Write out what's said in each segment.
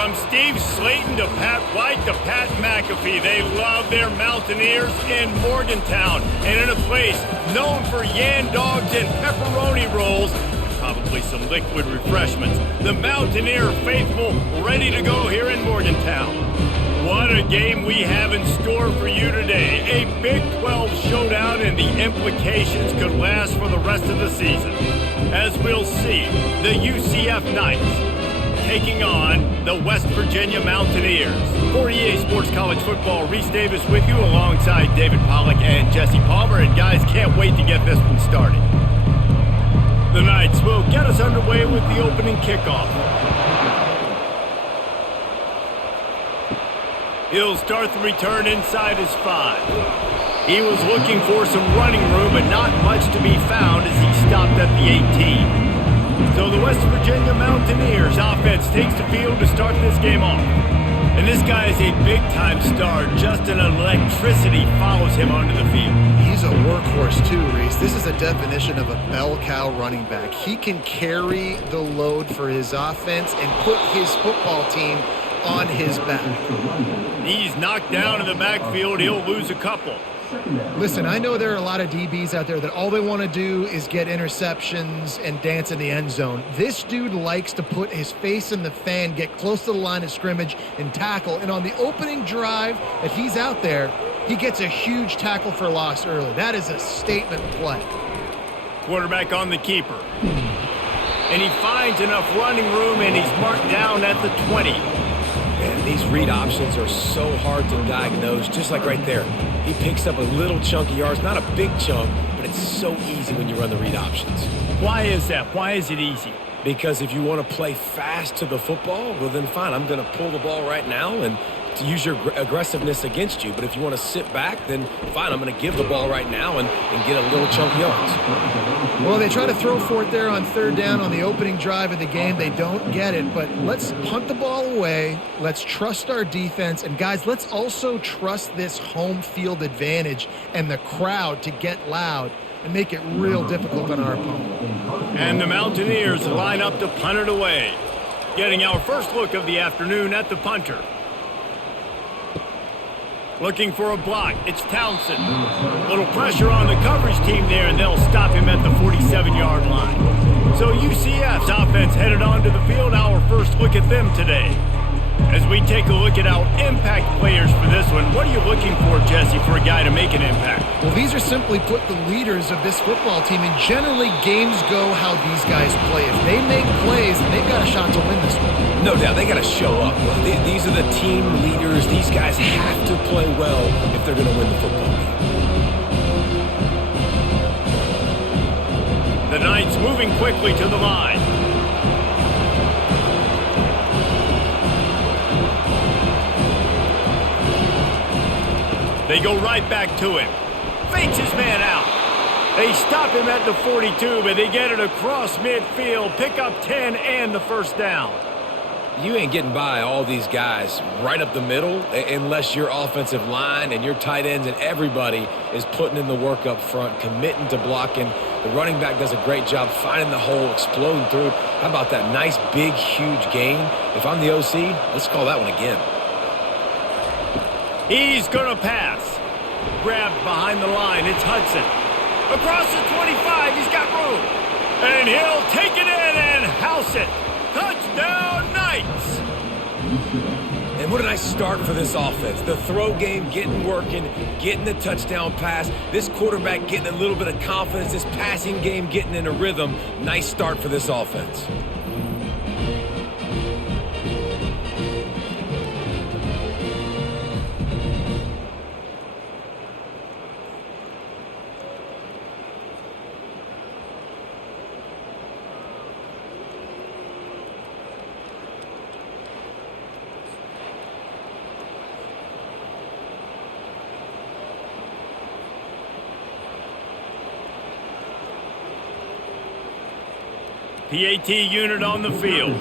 From Steve Slayton to Pat White to Pat McAfee, they love their Mountaineers in Morgantown. And in a place known for yan dogs and pepperoni rolls, probably some liquid refreshments, the Mountaineer faithful ready to go here in Morgantown. What a game we have in store for you today. A Big 12 showdown, and the implications could last for the rest of the season. As we'll see, the UCF Knights taking on the West Virginia Mountaineers. For EA Sports College Football, Reese Davis with you alongside David Pollack and Jesse Palmer. And guys, can't wait to get this one started. The Knights will get us underway with the opening kickoff. He'll start the return inside his 5. He was looking for some running room, but not much to be found as he stopped at the 18. So the West Virginia Mountaineers offense takes the field to start this game off. And this guy is a big-time star. Just an electricity follows him onto the field. He's a workhorse too, Reese. This is a definition of a bell cow running back. He can carry the load for his offense and put his football team on his back. He's knocked down in the backfield. He'll lose a couple. Listen, I know there are a lot of DBs out there that all they want to do is get interceptions and dance in the end zone. This dude likes to put his face in the fan, get close to the line of scrimmage, and tackle. And on the opening drive that he's out there, he gets a huge tackle for loss early. That is a statement play. Quarterback on the keeper. And he finds enough running room, and he's marked down at the 20. And these read options are so hard to diagnose, just like right there. He picks up a little chunk of yards, not a big chunk, but it's so easy when you run the read options. Why is that? Why is it easy? Because if you want to play fast to the football, well then fine, I'm going to pull the ball right now and to use your aggressiveness against you. But if you want to sit back, then fine, I'm going to give the ball right now and get a little chunk of yards. Well, they try to throw for it there on third down on the opening drive of the game. They don't get it, but let's punt the ball away. Let's trust our defense. And, guys, let's also trust this home field advantage and the crowd to get loud and make it real difficult on our opponent. And the Mountaineers line up to punt it away. Getting our first look of the afternoon at the punter. Looking for a block. It's Townsend. Little pressure on the coverage team there, and they'll stop him at the 47-yard line. So UCF's offense headed onto the field. Our first look at them today. As we take a look at our impact players for this one, what are you looking for, Jesse, for a guy to make an impact? Well, these are simply put the leaders of this football team, and generally games go how these guys play. If they make plays, then they've got a shot to win this one. No doubt, they got to show up. These are the team leaders. These guys have to play well if they're going to win the football game. The Knights moving quickly to the line. They go right back to him. Fakes his man out. They stop him at the 42, but they get it across midfield. Pick up 10 and the first down. You ain't getting by all these guys right up the middle unless your offensive line and your tight ends and everybody is putting in the work up front, committing to blocking. The running back does a great job finding the hole, exploding through. How about that nice, big, huge gain? If I'm the OC, let's call that one again. He's going to pass. Grabbed behind the line. It's Hudson. Across the 25. He's got room. And he'll take it in and house it. Touchdown, Knights. And what a nice start for this offense. The throw game getting working, getting the touchdown pass. This quarterback getting a little bit of confidence. This passing game getting in a rhythm. Nice start for this offense. PAT unit on the field.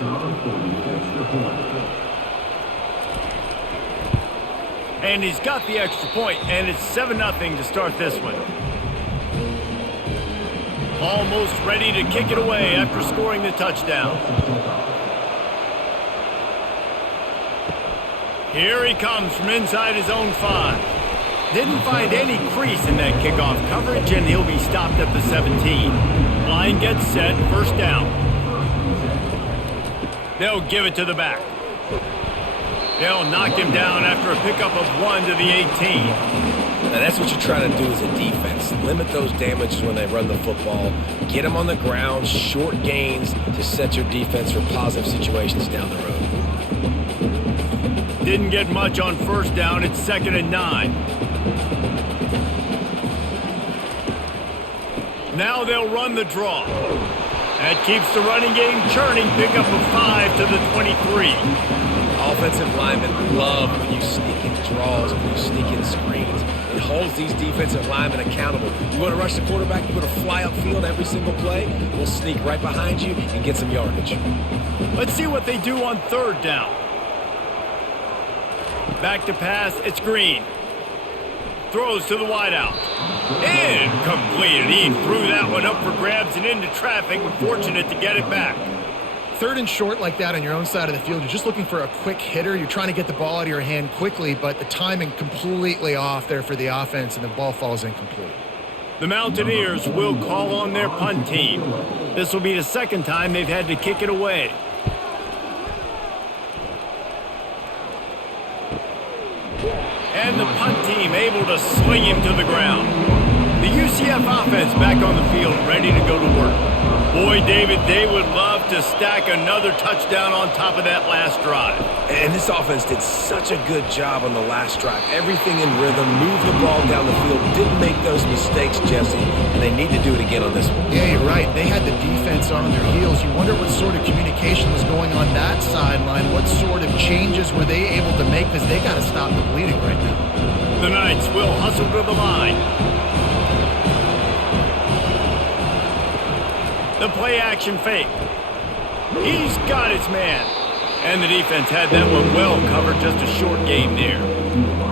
And he's got the extra point, and it's 7-0 to start this one. Almost ready to kick it away after scoring the touchdown. Here he comes from inside his own 5. Didn't find any crease in that kickoff coverage, and he'll be stopped at the 17. Line gets set, first down. They'll give it to the back. They'll knock him down after a pickup of 1 to the 18. Now that's what you're trying to do as a defense. Limit those damages when they run the football. Get them on the ground, short gains to set your defense for positive situations down the road. Didn't get much on first down. It's 2nd and 9. Now they'll run the draw. That keeps the running game churning. Pickup of 5 to the 23. Offensive linemen love when you sneak in draws, when you sneak in screens. It holds these defensive linemen accountable. You want to rush the quarterback, you want to fly upfield every single play, we'll sneak right behind you and get some yardage. Let's see what they do on 3rd down. Back to pass, it's Green. Throws to the wideout. Incomplete. He threw that one up for grabs and into traffic. Fortunate to get it back. 3rd and short like that on your own side of the field, you're just looking for a quick hitter. You're trying to get the ball out of your hand quickly, but the timing completely off there for the offense, and the ball falls incomplete. The Mountaineers will call on their punt team. This will be the 2nd time they've had to kick it away. And the punt team able to sling him to the ground. The UCF offense back on the field, ready to go to work. Boy, David, they would love to stack another touchdown on top of that last drive. And this offense did such a good job on the last drive. Everything in rhythm, moved the ball down the field, didn't make those mistakes, Jesse, and they need to do it again on this one. Yeah, you're right. They had the defense on their heels. You wonder what sort of communication was going on that sideline. What sort of changes were they able to make, because they got to stop the bleeding right now. The Knights will hustle to the line. The play-action fake. He's got his man. And the defense had that one well covered, just a short game there.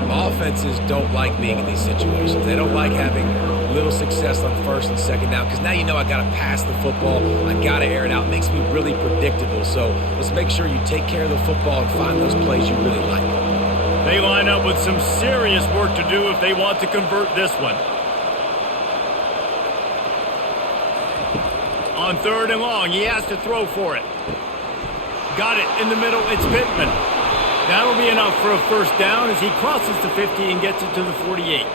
Offenses don't like being in these situations. They don't like having little success on 1st and 2nd down, because now you know I got to pass the football. I got to air it out. It makes me really predictable. So let's make sure you take care of the football and find those plays you really like. They line up with some serious work to do if they want to convert this one. On 3rd and long, he has to throw for it. Got it in the middle, it's Pittman. That'll be enough for a first down as he crosses the 50 and gets it to the 48.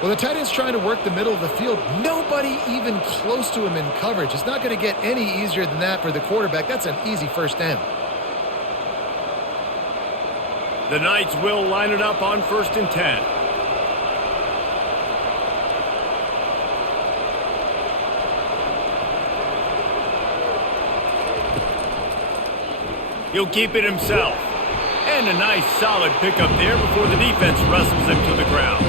Well, the tight end's trying to work the middle of the field. Nobody even close to him in coverage. It's not going to get any easier than that for the quarterback. That's an easy first down. The Knights will line it up on 1st and 10. He'll keep it himself. And a nice solid pickup there before the defense wrestles him to the ground.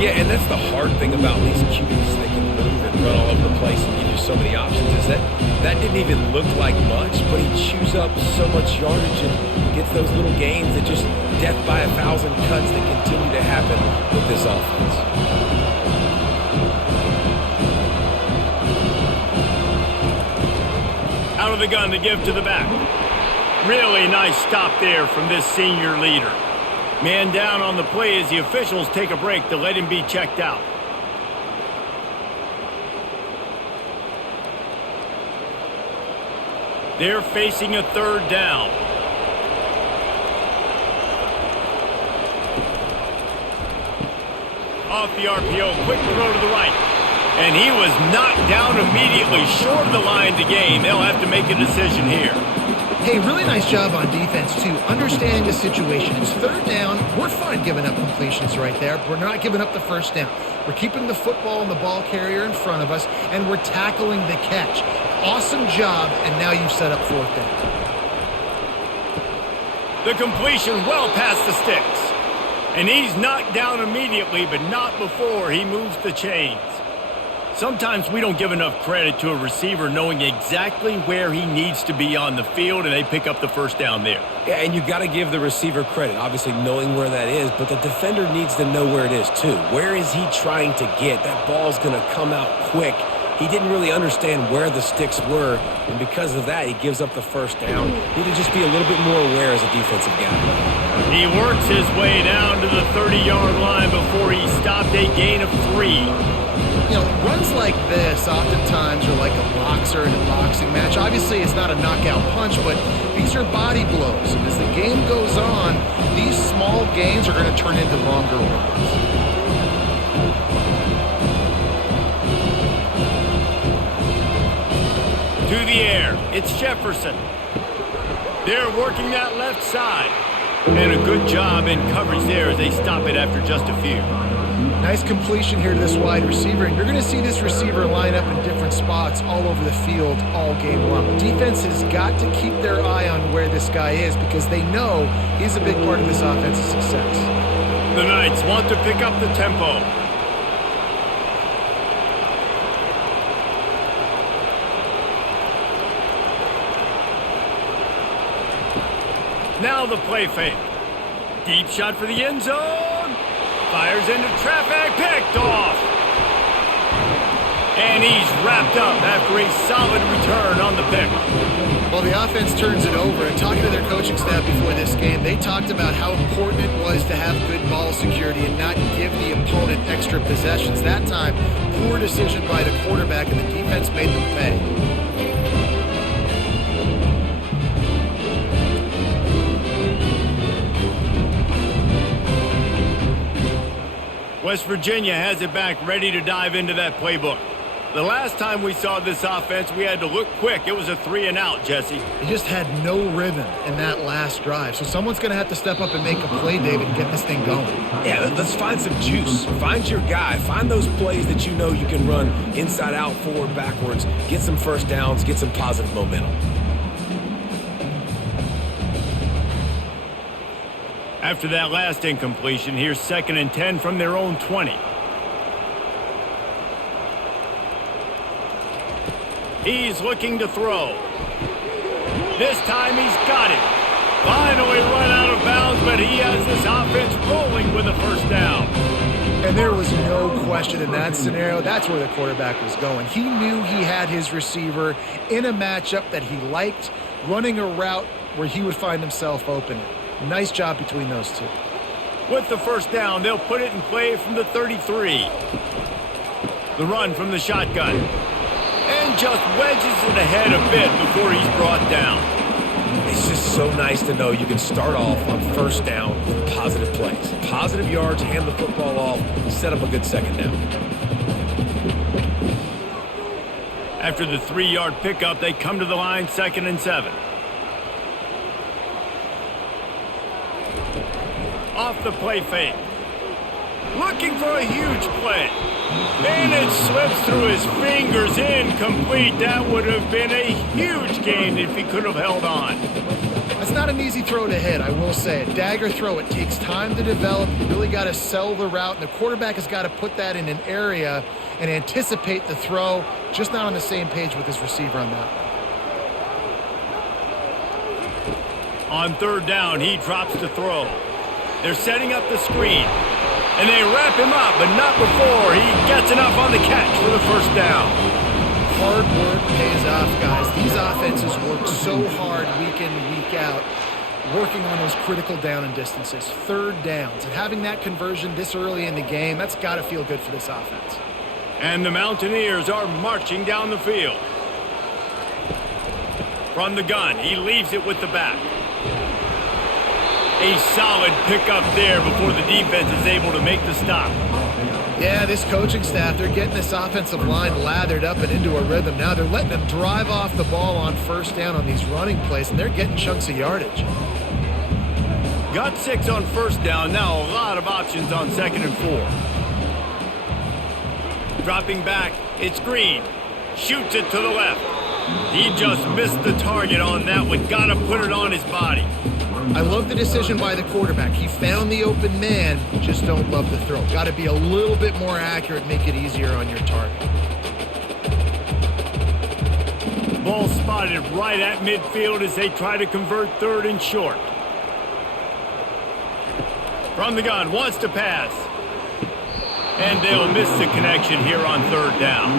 Yeah, and that's the hard thing about these QBs. They can move and run all over the place and give you so many options. Is that didn't even look like much, but he chews up so much yardage and gets those little gains that just death by 1,000 cuts that continue to happen with this offense. Out of the gun to give to the back. Really nice stop there from this senior leader. Man down on the play as the officials take a break to let him be checked out. They're facing a 3rd down. Off the RPO, quick throw to the right. And he was knocked down immediately short of the line to gain. They'll have to make a decision here. Hey, really nice job on defense, too, understanding the situation. It's 3rd down. We're fine giving up completions right there. We're not giving up the first down. We're keeping the football and the ball carrier in front of us, and we're tackling the catch. Awesome job, and now you've set up 4th down. The completion well past the sticks. And he's knocked down immediately, but not before he moves the chains. Sometimes we don't give enough credit to a receiver knowing exactly where he needs to be on the field, and they pick up the first down there. Yeah, and you got to give the receiver credit, obviously knowing where that is, but the defender needs to know where it is too. Where is he trying to get? That ball's going to come out quick He didn't really understand where the sticks were, and because of that, he gives up the first down. Need to just be a little bit more aware as a defensive guy. He works his way down to the 30-yard line before he stopped a gain of 3. You know, runs like this oftentimes are like a boxer in a boxing match. Obviously, it's not a knockout punch, but these are body blows. And as the game goes on, these small gains are going to turn into longer ones. To the air, it's Jefferson. They're working that left side. And a good job in coverage there as they stop it after just a few. Nice completion here to this wide receiver, and you're going to see this receiver line up in different spots all over the field all game long. Defense has got to keep their eye on where this guy is because they know he's a big part of this offense's success. The Knights want to pick up the tempo. Now the play fake. Deep shot for the end zone. Fires into traffic, picked off. And he's wrapped up after a solid return on the pick. Well, the offense turns it over, and talking to their coaching staff before this game, they talked about how important it was to have good ball security and not give the opponent extra possessions. That time, poor decision by the quarterback, and the defense made them pay. West Virginia has it back, ready to dive into that playbook. The last time we saw this offense, we had to look quick. It was a 3-and-out, Jesse. He just had no rhythm in that last drive. So someone's going to have to step up and make a play, David, and get this thing going. Yeah, let's find some juice. Find your guy. Find those plays that you know you can run inside out, forward, backwards. Get some first downs. Get some positive momentum. After that last incompletion, here's 2nd and 10 from their own 20. He's looking to throw. This time he's got it. Finally run out of bounds, but he has this offense rolling with a first down. And there was no question in that scenario. That's where the quarterback was going. He knew he had his receiver in a matchup that he liked, running a route where he would find himself open. Nice job between those two. With the first down, they'll put it in play from the 33. The run from the shotgun. And just wedges it ahead a bit before he's brought down. It's just so nice to know you can start off on first down with positive plays. Positive yards, hand the football off, set up a good second down. After the 3-yard pickup, they come to the line, 2nd and 7. Off the play fake. Looking for a huge play. And it slips through his fingers, incomplete. That would have been a huge gain if he could have held on. That's not an easy throw to hit, I will say. A dagger throw, it takes time to develop. You really got to sell the route, and the quarterback has got to put that in an area and anticipate the throw, just not on the same page with his receiver on that. On 3rd down, he drops the throw. They're setting up the screen. And they wrap him up, but not before he gets enough on the catch for the first down. Hard work pays off, guys. These offenses work so hard week in, week out, working on those critical down and distances, 3rd downs. And having that conversion this early in the game, that's got to feel good for this offense. And the Mountaineers are marching down the field. From the gun, he leaves it with the back. A solid pickup there before the defense is able to make the stop. Yeah, this coaching staff, they're getting this offensive line lathered up and into a rhythm. Now they're letting them drive off the ball on first down on these running plays, and they're getting chunks of yardage. Got 6 on first down. Now a lot of options on 2nd and 4. Dropping back, it's Green. Shoots it to the left. He just missed the target on that one. Got to put it on his body. I love the decision by the quarterback. He found the open man, just don't love the throw. Got to be a little bit more accurate, make it easier on your target. Ball spotted right at midfield as they try to convert 3rd and short. From the gun, wants to pass. And they'll miss the connection here on third down.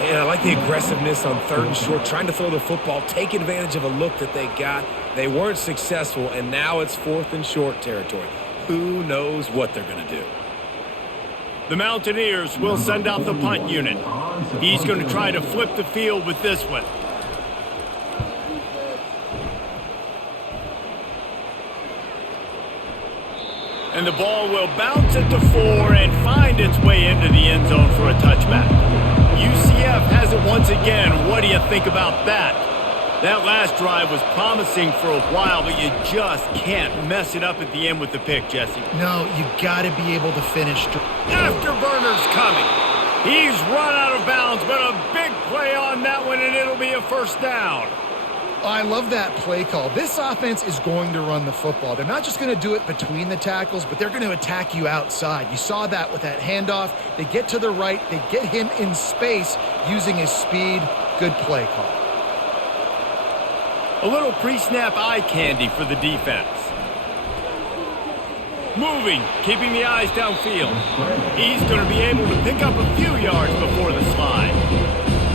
And I like the aggressiveness on third and short, trying to throw the football, take advantage of a look that they got. They weren't successful, and now it's fourth and short territory. Who knows what they're going to do? The Mountaineers will send out the punt unit. He's going to try to flip the field with this one. And the ball will bounce at the 4 and find its way into the end zone for a touchback. UCF has it once again. What do you think about that? That last drive was promising for a while, but you just can't mess it up at the end with the pick, Jesse. No, you got to be able to finish. Afterburner's coming. He's run out of bounds, but a big play on that one, and it'll be a first down. I love that play call. This offense is going to run the football. They're not just going to do it between the tackles, but they're going to attack you outside. You saw that with that handoff. They get to the right. They get him in space using his speed. Good play call. A little pre-snap eye candy for the defense. Moving, keeping the eyes downfield. He's going to be able to pick up a few yards before the slide.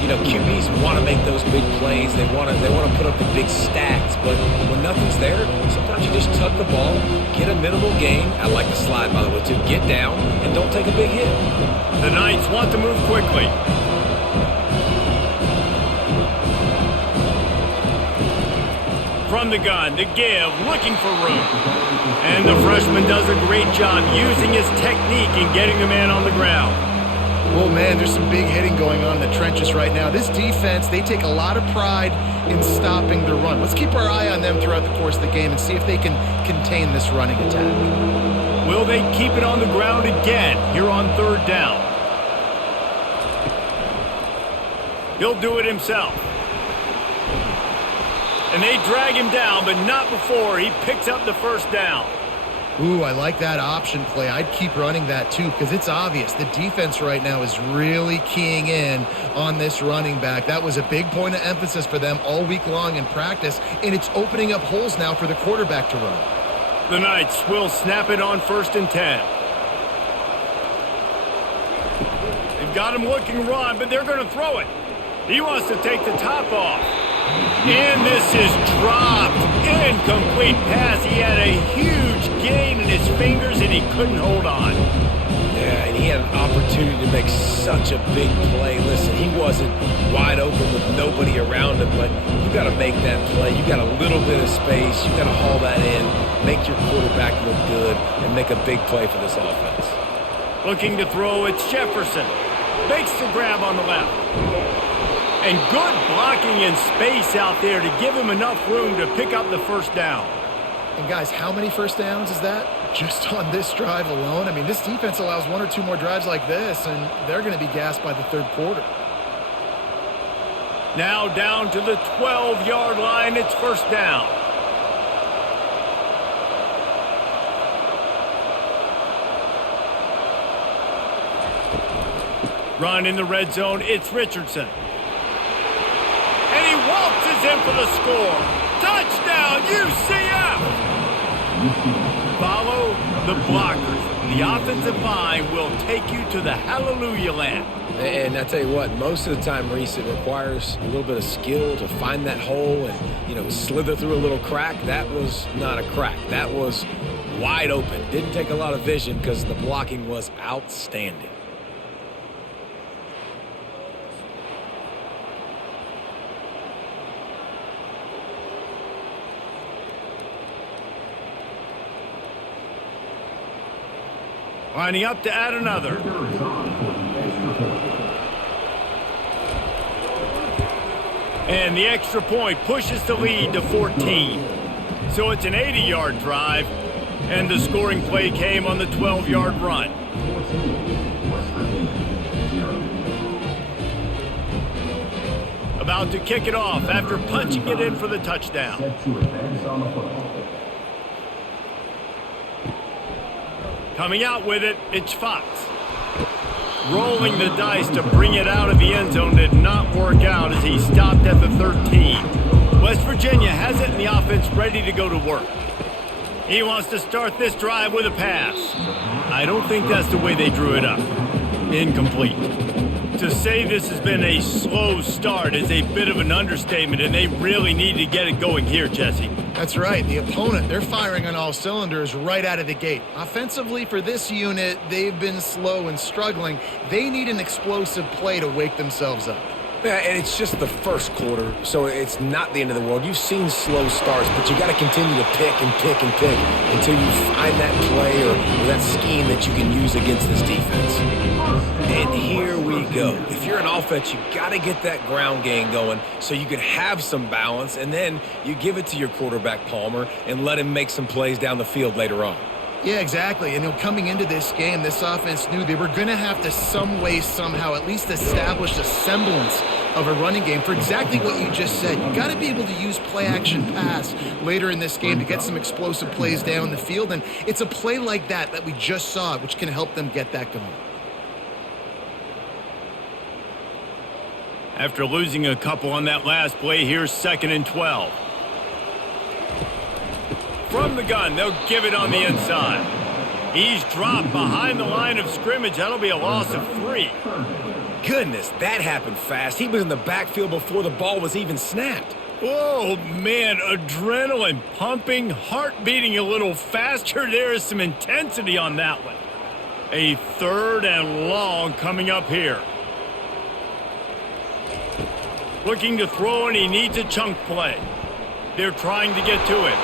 You know, QBs want to make those big plays. They want to put up the big stats. But when nothing's there, sometimes you just tuck the ball, get a minimal gain. I like the slide, by the way, too. Get down and don't take a big hit. The Knights want to move quickly. From the gun, the give, looking for room. And the freshman does a great job using his technique and getting the man on the ground. Well, man, there's some big hitting going on in the trenches right now. This defense, they take a lot of pride in stopping the run. Let's keep our eye on them throughout the course of the game and see if they can contain this running attack. Will they keep it on the ground again here on third down? He'll do it himself. And they drag him down, but not before he picks up the first down. Ooh, I like that option play. I'd keep running that too because it's obvious. The defense right now is really keying in on this running back. That was a big point of emphasis for them all week long in practice, and it's opening up holes now for the quarterback to run. The Knights will snap it on 1st and 10. They've got him looking run, but they're going to throw it. He wants to take the top off. And this is dropped. Incomplete pass. He had a huge gain in his fingers, and he couldn't hold on. Yeah, and he had an opportunity to make such a big play. Listen, he wasn't wide open with nobody around him, but you got to make that play. You got a little bit of space. You got to haul that in, make your quarterback look good, and make a big play for this offense. Looking to throw, it's Jefferson. Makes the grab on the left. And good blocking in space out there to give him enough room to pick up the first down. And guys, how many first downs is that just on this drive alone? I mean, this defense allows 1 or 2 more drives like this, and they're going to be gassed by the third quarter. Now down to the 12-yard line. It's first down. Run in the red zone. It's Richardson. And he waltzes in for the score. Touchdown, UCF! Follow the blockers. The offensive line will take you to the hallelujah land. And I tell you what, most of the time, Reese, it requires a little bit of skill to find that hole and, you know, slither through a little crack. That was not a crack. That was wide open. Didn't take a lot of vision because the blocking was outstanding. Lining up to add another. And the extra point pushes the lead to 14. So it's an 80-yard drive, and the scoring play came on the 12-yard run. About to kick it off after punching it in for the touchdown. Coming out with it, it's Fox. Rolling the dice to bring it out of the end zone did not work out as he stopped at the 13. West Virginia has it in the offense ready to go to work. He wants to start this drive with a pass. I don't think that's the way they drew it up. Incomplete. To say this has been a slow start is a bit of an understatement, and they really need to get it going here, Jesse. That's right. The opponent, they're firing on all cylinders right out of the gate. Offensively, for this unit, they've been slow and struggling. They need an explosive play to wake themselves up. Yeah, and it's just the first quarter, so it's not the end of the world. You've seen slow starts, but you got to continue to pick and pick and pick until you find that play or that scheme that you can use against this defense. And here we go. If you're an offense, you got to get that ground game going so you can have some balance, and then you give it to your quarterback, Palmer, and let him make some plays down the field later on. Yeah, exactly. And coming into this game, this offense knew they were going to have to some way, somehow, at least establish a semblance of a running game for exactly what you just said. You got to be able to use play-action pass later in this game to get some explosive plays down the field. And it's a play like that we just saw, which can help them get that going. After losing a couple on that last play, here's 2nd and 12. From the gun, they'll give it on the inside. He's dropped behind the line of scrimmage. That'll be a loss of 3. Goodness, that happened fast. He was in the backfield before the ball was even snapped. Oh, man, adrenaline pumping, heart beating a little faster. There is some intensity on that one. A 3rd and long coming up here. Looking to throw, and he needs a chunk play. They're trying to get to it.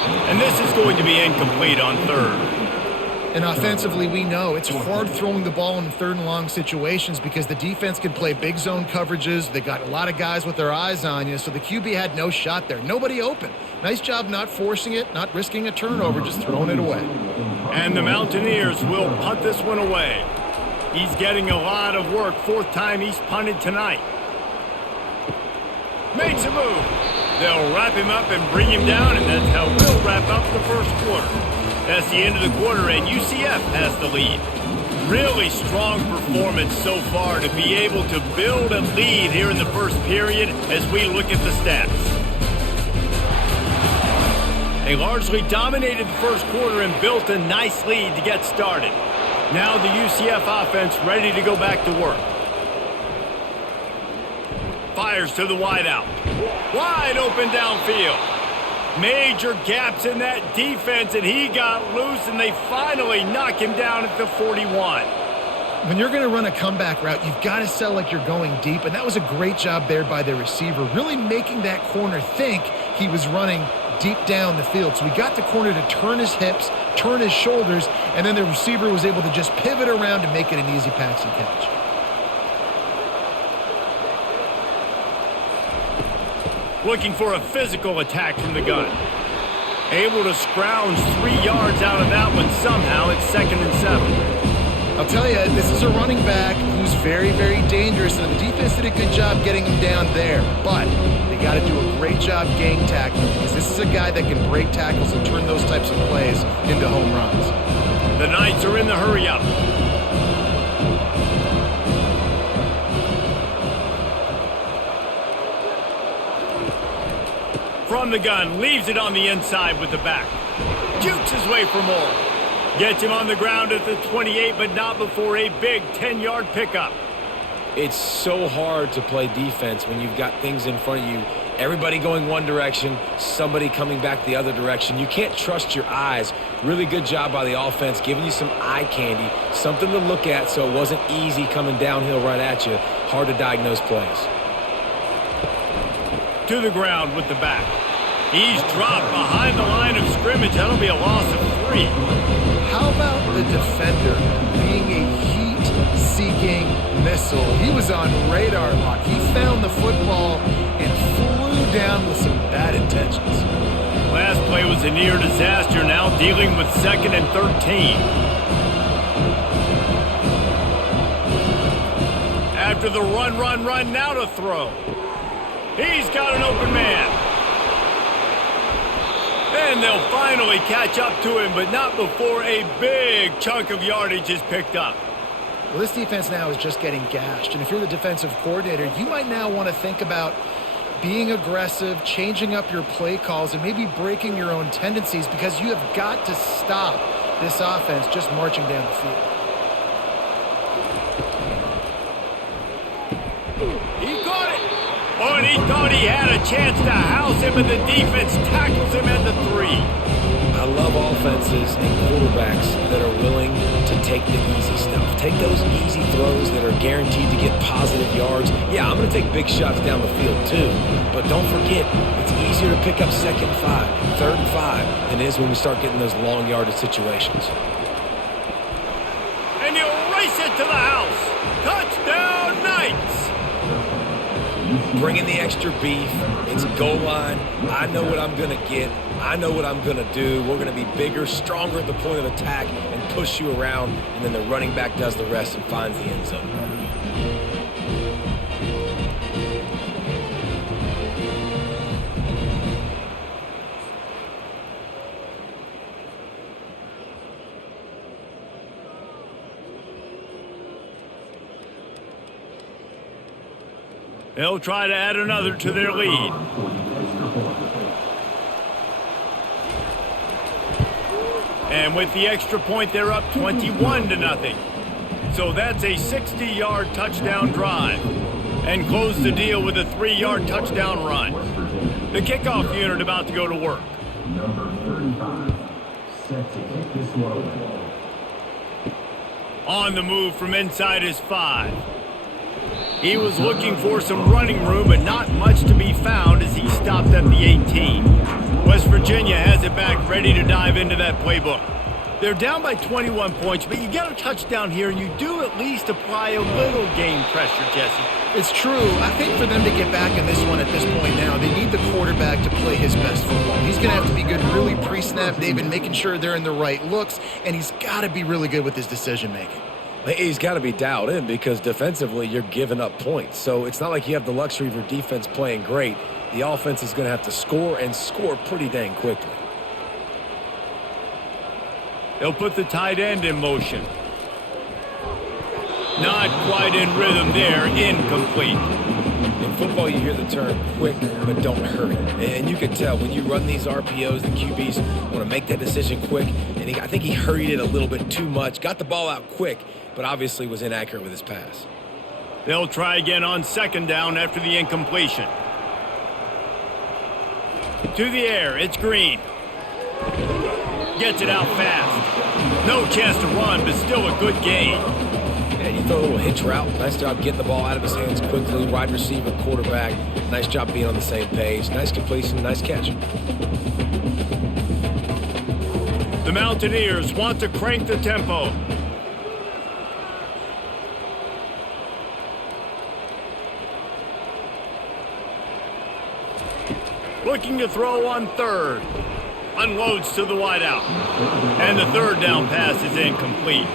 And this is going to be incomplete on 3rd. And offensively, we know it's hard throwing the ball in 3rd and long situations because the defense can play big zone coverages. They got a lot of guys with their eyes on you, so the QB had no shot there. Nobody open. Nice job not forcing it, not risking a turnover, just throwing it away. And the Mountaineers will punt this one away. He's getting a lot of work. 4th time he's punted tonight. Makes a move. They'll wrap him up and bring him down, and that's how we'll wrap up the first quarter. That's the end of the quarter, and UCF has the lead. Really strong performance so far to be able to build a lead here in the first period as we look at the stats. They largely dominated the first quarter and built a nice lead to get started. Now the UCF offense ready to go back to work. Fires to the wideout. Wide open downfield. Major gaps in that defense, and he got loose, and they finally knock him down at the 41. When you're going to run a comeback route, you've got to sell like you're going deep, and that was a great job there by the receiver, really making that corner think he was running deep down the field. So we got the corner to turn his hips, turn his shoulders, and then the receiver was able to just pivot around and make it an easy pass and catch. Looking for a physical attack from the gun. Able to scrounge 3 yards out of that one somehow. It's 2nd and 7. I'll tell you, this is a running back who's very, very dangerous, and the defense did a good job getting him down there. But they got to do a great job gang tackling because this is a guy that can break tackles and turn those types of plays into home runs. The Knights are in the hurry-up. From the gun, leaves it on the inside with the back. Jukes his way for more. Gets him on the ground at the 28, but not before a big 10-yard pickup. It's so hard to play defense when you've got things in front of you. Everybody going one direction, somebody coming back the other direction. You can't trust your eyes. Really good job by the offense, giving you some eye candy, something to look at so it wasn't easy coming downhill right at you. Hard to diagnose plays. To the ground with the back. He's dropped behind the line of scrimmage. That'll be a loss of 3. How about the defender being a heat-seeking missile? He was on radar lock. He found the football and flew down with some bad intentions. Last play was a near disaster. Now dealing with 2nd and 13. After the run, now to throw. He's got an open man. And they'll finally catch up to him, but not before a big chunk of yardage is picked up. Well, this defense now is just getting gashed. And if you're the defensive coordinator, you might now want to think about being aggressive, changing up your play calls, and maybe breaking your own tendencies, because you have got to stop this offense just marching down the field. He caught it. Oh, and he thought he had a chance to house him, and the defense tackles him at the 3. I love offenses and quarterbacks that are willing to take the easy stuff. Take those easy throws that are guaranteed to get positive yards. Yeah, I'm going to take big shots down the field too, but don't forget, it's easier to pick up 2nd and 5, 3rd and 5 than it is when we start getting those long yardage situations. And he'll race it to the house. Touchdown, Knights! Bringing the extra beef. It's goal line. I know what I'm going to get. I know what I'm going to do. We're going to be bigger, stronger at the point of attack and push you around, and then the running back does the rest and finds the end zone. They'll try to add another to their lead. And with the extra point, they're up 21-0. So that's a 60-yard touchdown drive. And close the deal with a 3-yard touchdown run. The kickoff unit about to go to work. Number 35, set to kick this one away. On the move from inside his 5. He was looking for some running room, but not much to be found as he stopped at the 18. West Virginia has it back, ready to dive into that playbook. They're down by 21 points, but you get a touchdown here, and you do at least apply a little game pressure, Jesse. It's true. I think for them to get back in this one at this point now, they need the quarterback to play his best football. He's going to have to be good really pre-snap, David, making sure they're in the right looks, and he's got to be really good with his decision-making. He's got to be dialed in because defensively you're giving up points. So it's not like you have the luxury of your defense playing great. The offense is going to have to score and score pretty dang quickly. They'll put the tight end in motion. Not quite in rhythm there. Incomplete. In football, you hear the term quick, but don't hurry. And you can tell when you run these RPOs, the QBs want to make that decision quick. And I think he hurried it a little bit too much. Got the ball out quick, but obviously was inaccurate with his pass. They'll try again on 2nd down after the incompletion. To the air, it's Green. Gets it out fast. No chance to run, but still a good gain. And you throw a little hitch route. Nice job getting the ball out of his hands quickly. Wide receiver, quarterback. Nice job being on the same page. Nice completion, nice catch. The Mountaineers want to crank the tempo. Looking to throw on 3rd. Unloads to the wideout. And the 3rd down pass is incomplete.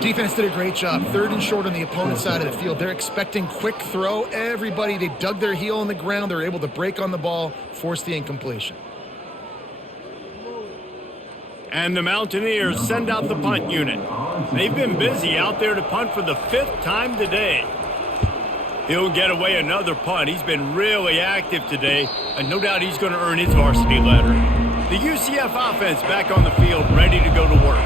Defense did a great job. 3rd and short on the opponent's side of the field. They're expecting quick throw. Everybody, they dug their heel on the ground. They're able to break on the ball, force the incompletion. And the Mountaineers send out the punt unit. They've been busy out there to punt for the 5th time today. He'll get away another punt. He's been really active today, and no doubt he's going to earn his varsity letter. The UCF offense back on the field, ready to go to work.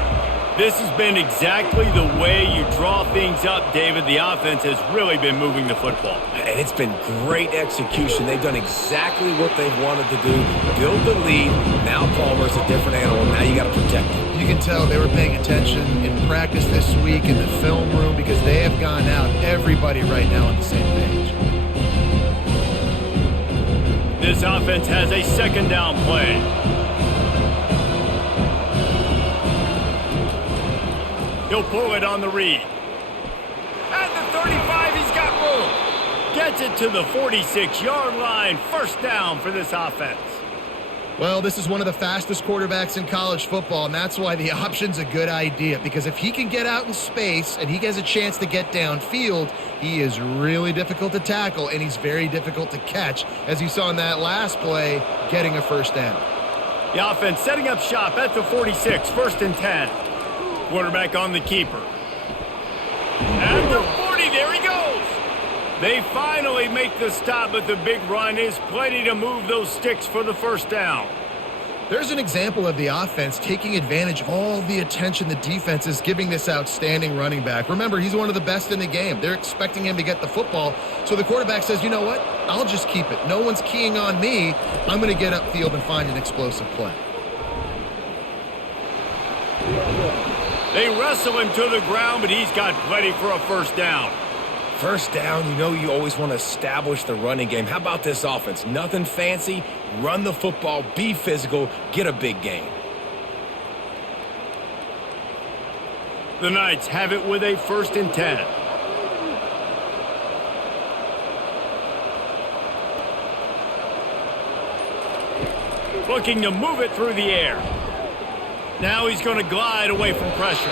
This has been exactly the way you draw things up, David. The offense has really been moving the football. And it's been great execution. They've done exactly what they've wanted to do. Build the lead. Now Palmer's a different animal. Now you got to protect him. You can tell they were paying attention in practice this week in the film room because they have gone out, everybody right now on the same page. This offense has a 2nd down play. He'll pull it on the read. At the 35, he's got room. Gets it to the 46-yard line. 1st down for this offense. Well, this is one of the fastest quarterbacks in college football, and that's why the option's a good idea, because if he can get out in space and he has a chance to get downfield, he is really difficult to tackle, and he's very difficult to catch, as you saw in that last play, getting a 1st down. The offense setting up shop at the 46, 1st and 10. Quarterback on the keeper. At the 40, there he goes. They finally make the stop, but the big run is plenty to move those sticks for the first down. There's an example of the offense taking advantage of all the attention the defense is giving this outstanding running back. Remember, he's one of the best in the game. They're expecting him to get the football, so the quarterback says, you know what, I'll just keep it. No one's keying on me. I'm going to get upfield and find an explosive play. They wrestle him to the ground, but he's got plenty for a first down. First down, you know you always want to establish the running game. How about this offense? Nothing fancy. Run the football, be physical, get a big gain. The Knights have it with a 1st and 10. Looking to move it through the air. Now he's going to glide away from pressure.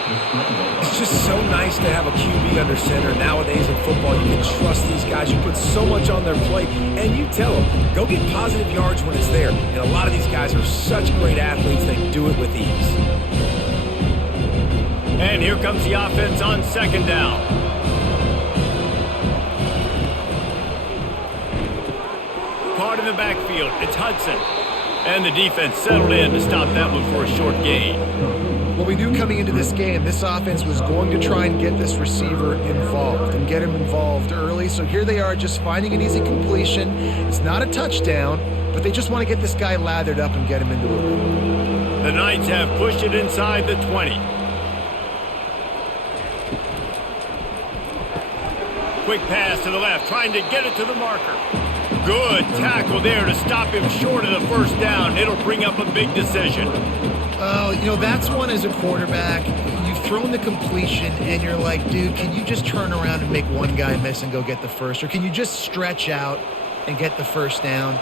It's just so nice to have a QB under center. Nowadays in football, you can trust these guys. You put so much on their plate, and you tell them, go get positive yards when it's there. And a lot of these guys are such great athletes, they do it with ease. And here comes the offense on 2nd down. Caught in the backfield, it's Hudson. And the defense settled in to stop that one for a short gain. Well, we knew coming into this game, this offense was going to try and get this receiver involved and get him involved early. So here they are just finding an easy completion. It's not a touchdown, but they just want to get this guy lathered up and get him into a rhythm. The Knights have pushed it inside the 20. Quick pass to the left, trying to get it to the marker. Good tackle there to stop him short of the first down. It'll bring up a big decision. Oh, you know, that's one as a quarterback. You've thrown the completion, and you're like, dude, can you just turn around and make one guy miss and go get the first? Or can you just stretch out and get the first down?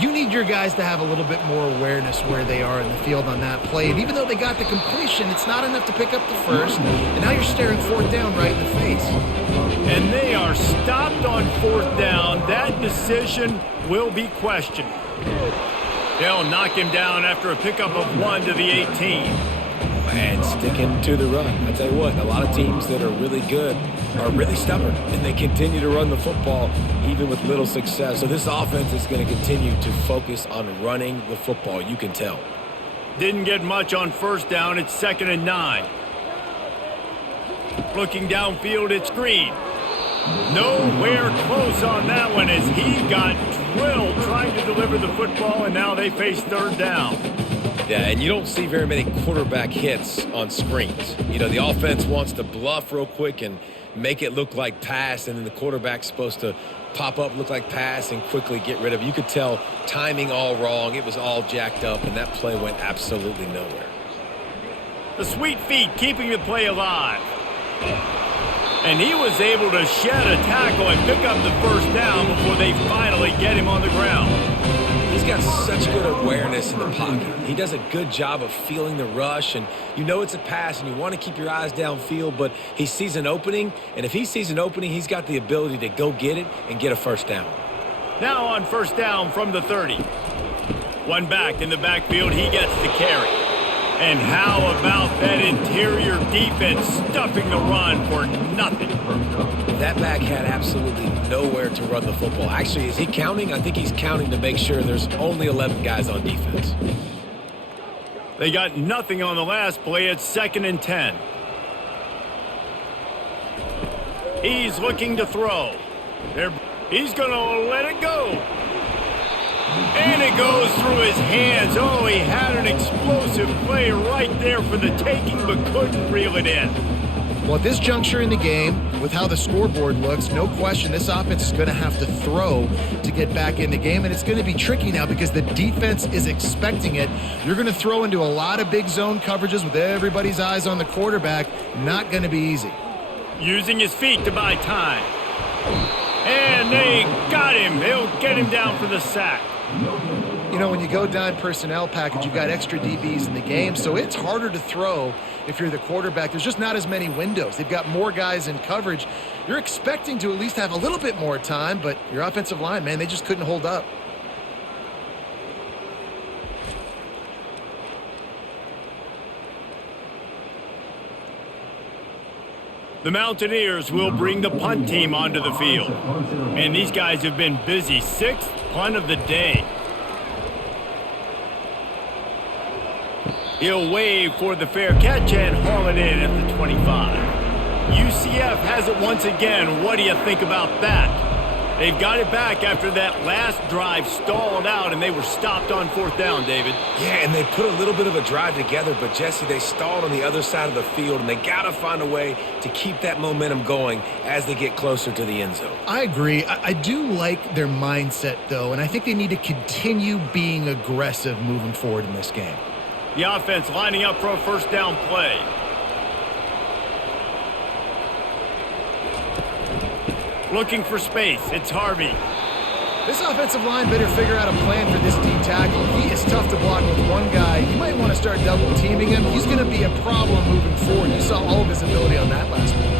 You need your guys to have a little bit more awareness where they are in the field on that play. And even though they got the completion, it's not enough to pick up the first. And now you're staring 4th down right in the face. And they are stopped on 4th down. That decision will be questioned. They'll knock him down after a pickup of 1 to the 18. And sticking to the run. I tell you what, a lot of teams that are really good are really stubborn, and they continue to run the football even with little success. So this offense is going to continue to focus on running the football. You can tell. Didn't get much on 1st down. It's 2nd and 9. Looking downfield, it's Green. Nowhere close on that one as he got drilled trying to deliver the football, and now they face 3rd down. Yeah, and you don't see very many quarterback hits on screens. You know, the offense wants to bluff real quick and make it look like pass, and then the quarterback's supposed to pop up, look like pass, and quickly get rid of it. You could tell timing all wrong. It was all jacked up, and that play went absolutely nowhere. The sweet feet keeping the play alive. And he was able to shed a tackle and pick up the first down before they finally get him on the ground. He's got such good awareness in the pocket. He does a good job of feeling the rush, and you know it's a pass, and you want to keep your eyes downfield, but he sees an opening, and if he sees an opening, he's got the ability to go get it and get a first down. Now on 1st down from the 30. One back in the backfield, he gets the carry. And how about that interior defense stuffing the run for nothing? That back had absolutely nowhere to run the football. Actually, is he counting? I think he's counting to make sure there's only 11 guys on defense. They got nothing on the last play. It's 2nd and 10. He's looking to throw. He's going to let it go. And it goes through his hands. Oh, he had an explosive play right there for the taking, but couldn't reel it in. Well, at this juncture in the game, with how the scoreboard looks, no question this offense is going to have to throw to get back in the game, and it's going to be tricky now because the defense is expecting it. You're going to throw into a lot of big zone coverages with everybody's eyes on the quarterback. Not going to be easy. Using his feet to buy time. And they got him. They'll get him down for the sack. You know, when you go dime personnel package, you've got extra DBs in the game, so it's harder to throw if you're the quarterback. There's just not as many windows. They've got more guys in coverage. You're expecting to at least have a little bit more time, but your offensive line, man, they just couldn't hold up. The Mountaineers will bring the punt team onto the field. And these guys have been busy. 6th punt of the day. He'll wave for the fair catch and haul it in at the 25. UCF has it once again. What do you think about that? They've got it back after that last drive stalled out, and they were stopped on 4th down, David. Yeah, and they put a little bit of a drive together, but, Jesse, they stalled on the other side of the field, and they got to find a way to keep that momentum going as they get closer to the end zone. I agree. I do like their mindset, though, and I think they need to continue being aggressive moving forward in this game. The offense lining up for a 1st down play. Looking for space. It's Harvey. This offensive line better figure out a plan for this D tackle. He is tough to block with one guy. You might want to start double teaming him. He's going to be a problem moving forward. You saw all of his ability on that last one.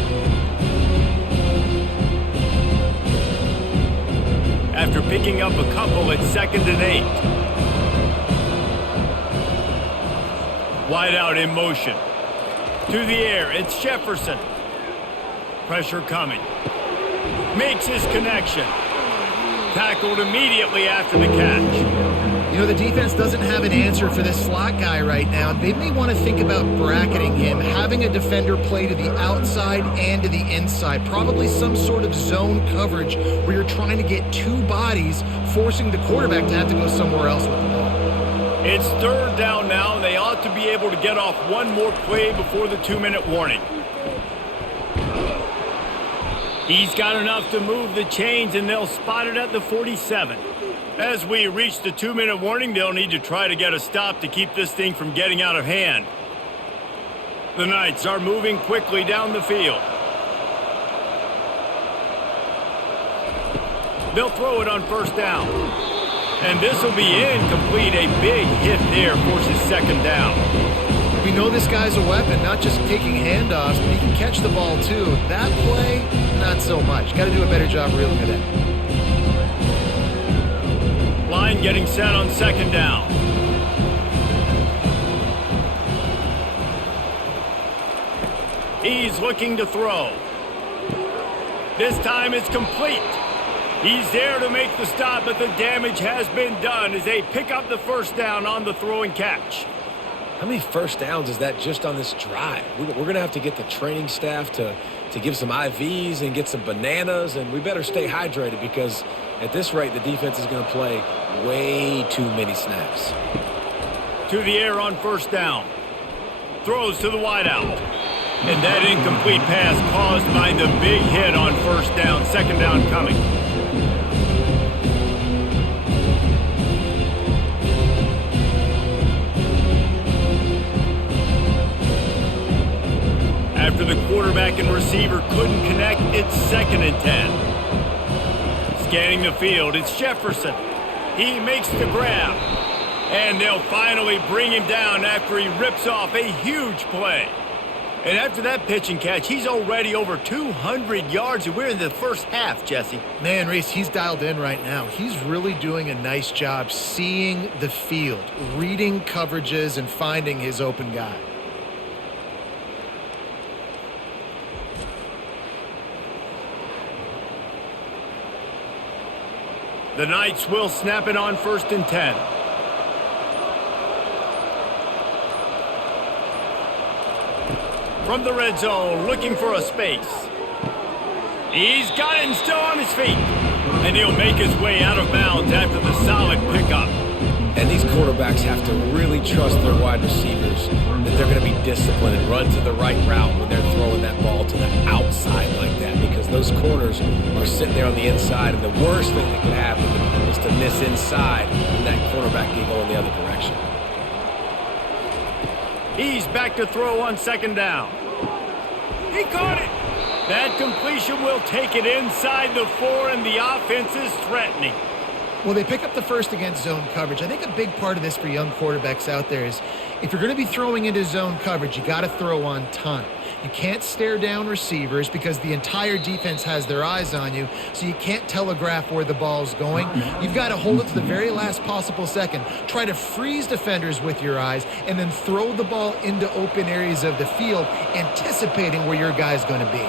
After picking up a couple, it's 2nd and 8. Wide out in motion. To the air, it's Jefferson. Pressure coming. Makes his connection. Tackled immediately after the catch. You know, the defense doesn't have an answer for this slot guy right now. They may want to think about bracketing him, having a defender play to the outside and to the inside. Probably some sort of zone coverage where you're trying to get 2 bodies, forcing the quarterback to have to go somewhere else with the ball. It's 3rd down now, and they ought to be able to get off one more play before the 2-minute warning. He's got enough to move the chains, and they'll spot it at the 47. As we reach the 2-minute warning, they'll need to try to get a stop to keep this thing from getting out of hand. The Knights are moving quickly down the field. They'll throw it on 1st down. And this will be incomplete. A big hit there forces 2nd down. We know this guy's a weapon, not just taking handoffs, but he can catch the ball too. That play, not so much. Got to do a better job reeling it in. Line getting set on 2nd down. He's looking to throw. This time it's complete. He's there to make the stop, but the damage has been done as they pick up the 1st down on the throw and catch. How many 1st downs is that just on this drive? We're going to have to get the training staff to give some IVs and get some bananas, and we better stay hydrated because at this rate, the defense is going to play way too many snaps. To the air on 1st down. Throws to the wideout. And that incomplete pass caused by the big hit on 1st down. 2nd down coming. After the quarterback and receiver couldn't connect, it's 2nd and 10. Scanning the field, it's Jefferson. He makes the grab. And they'll finally bring him down after he rips off a huge play. And after that pitch and catch, he's already over 200 yards, and we're in the 1st half, Jesse. Man, Reese, he's dialed in right now. He's really doing a nice job seeing the field, reading coverages, and finding his open guy. The Knights will snap it on 1st and 10. From the red zone, looking for a space. He's got it and still on his feet. And he'll make his way out of bounds after the solid pickup. And these quarterbacks have to really trust their wide receivers that they're going to be disciplined and run to the right route when they're throwing that ball to the outside like that, because those corners are sitting there on the inside, and the worst thing that could happen is to miss inside and that quarterback can go in the other direction. He's back to throw on 2nd down. He caught it. That completion will take it inside the 4, and the offense is threatening. Well, they pick up the 1st against zone coverage. I think a big part of this for young quarterbacks out there is if you're going to be throwing into zone coverage, you got to throw on time. You can't stare down receivers because the entire defense has their eyes on you, so you can't telegraph where the ball's going. You've got to hold it to the very last possible second. Try to freeze defenders with your eyes and then throw the ball into open areas of the field, anticipating where your guy's going to be.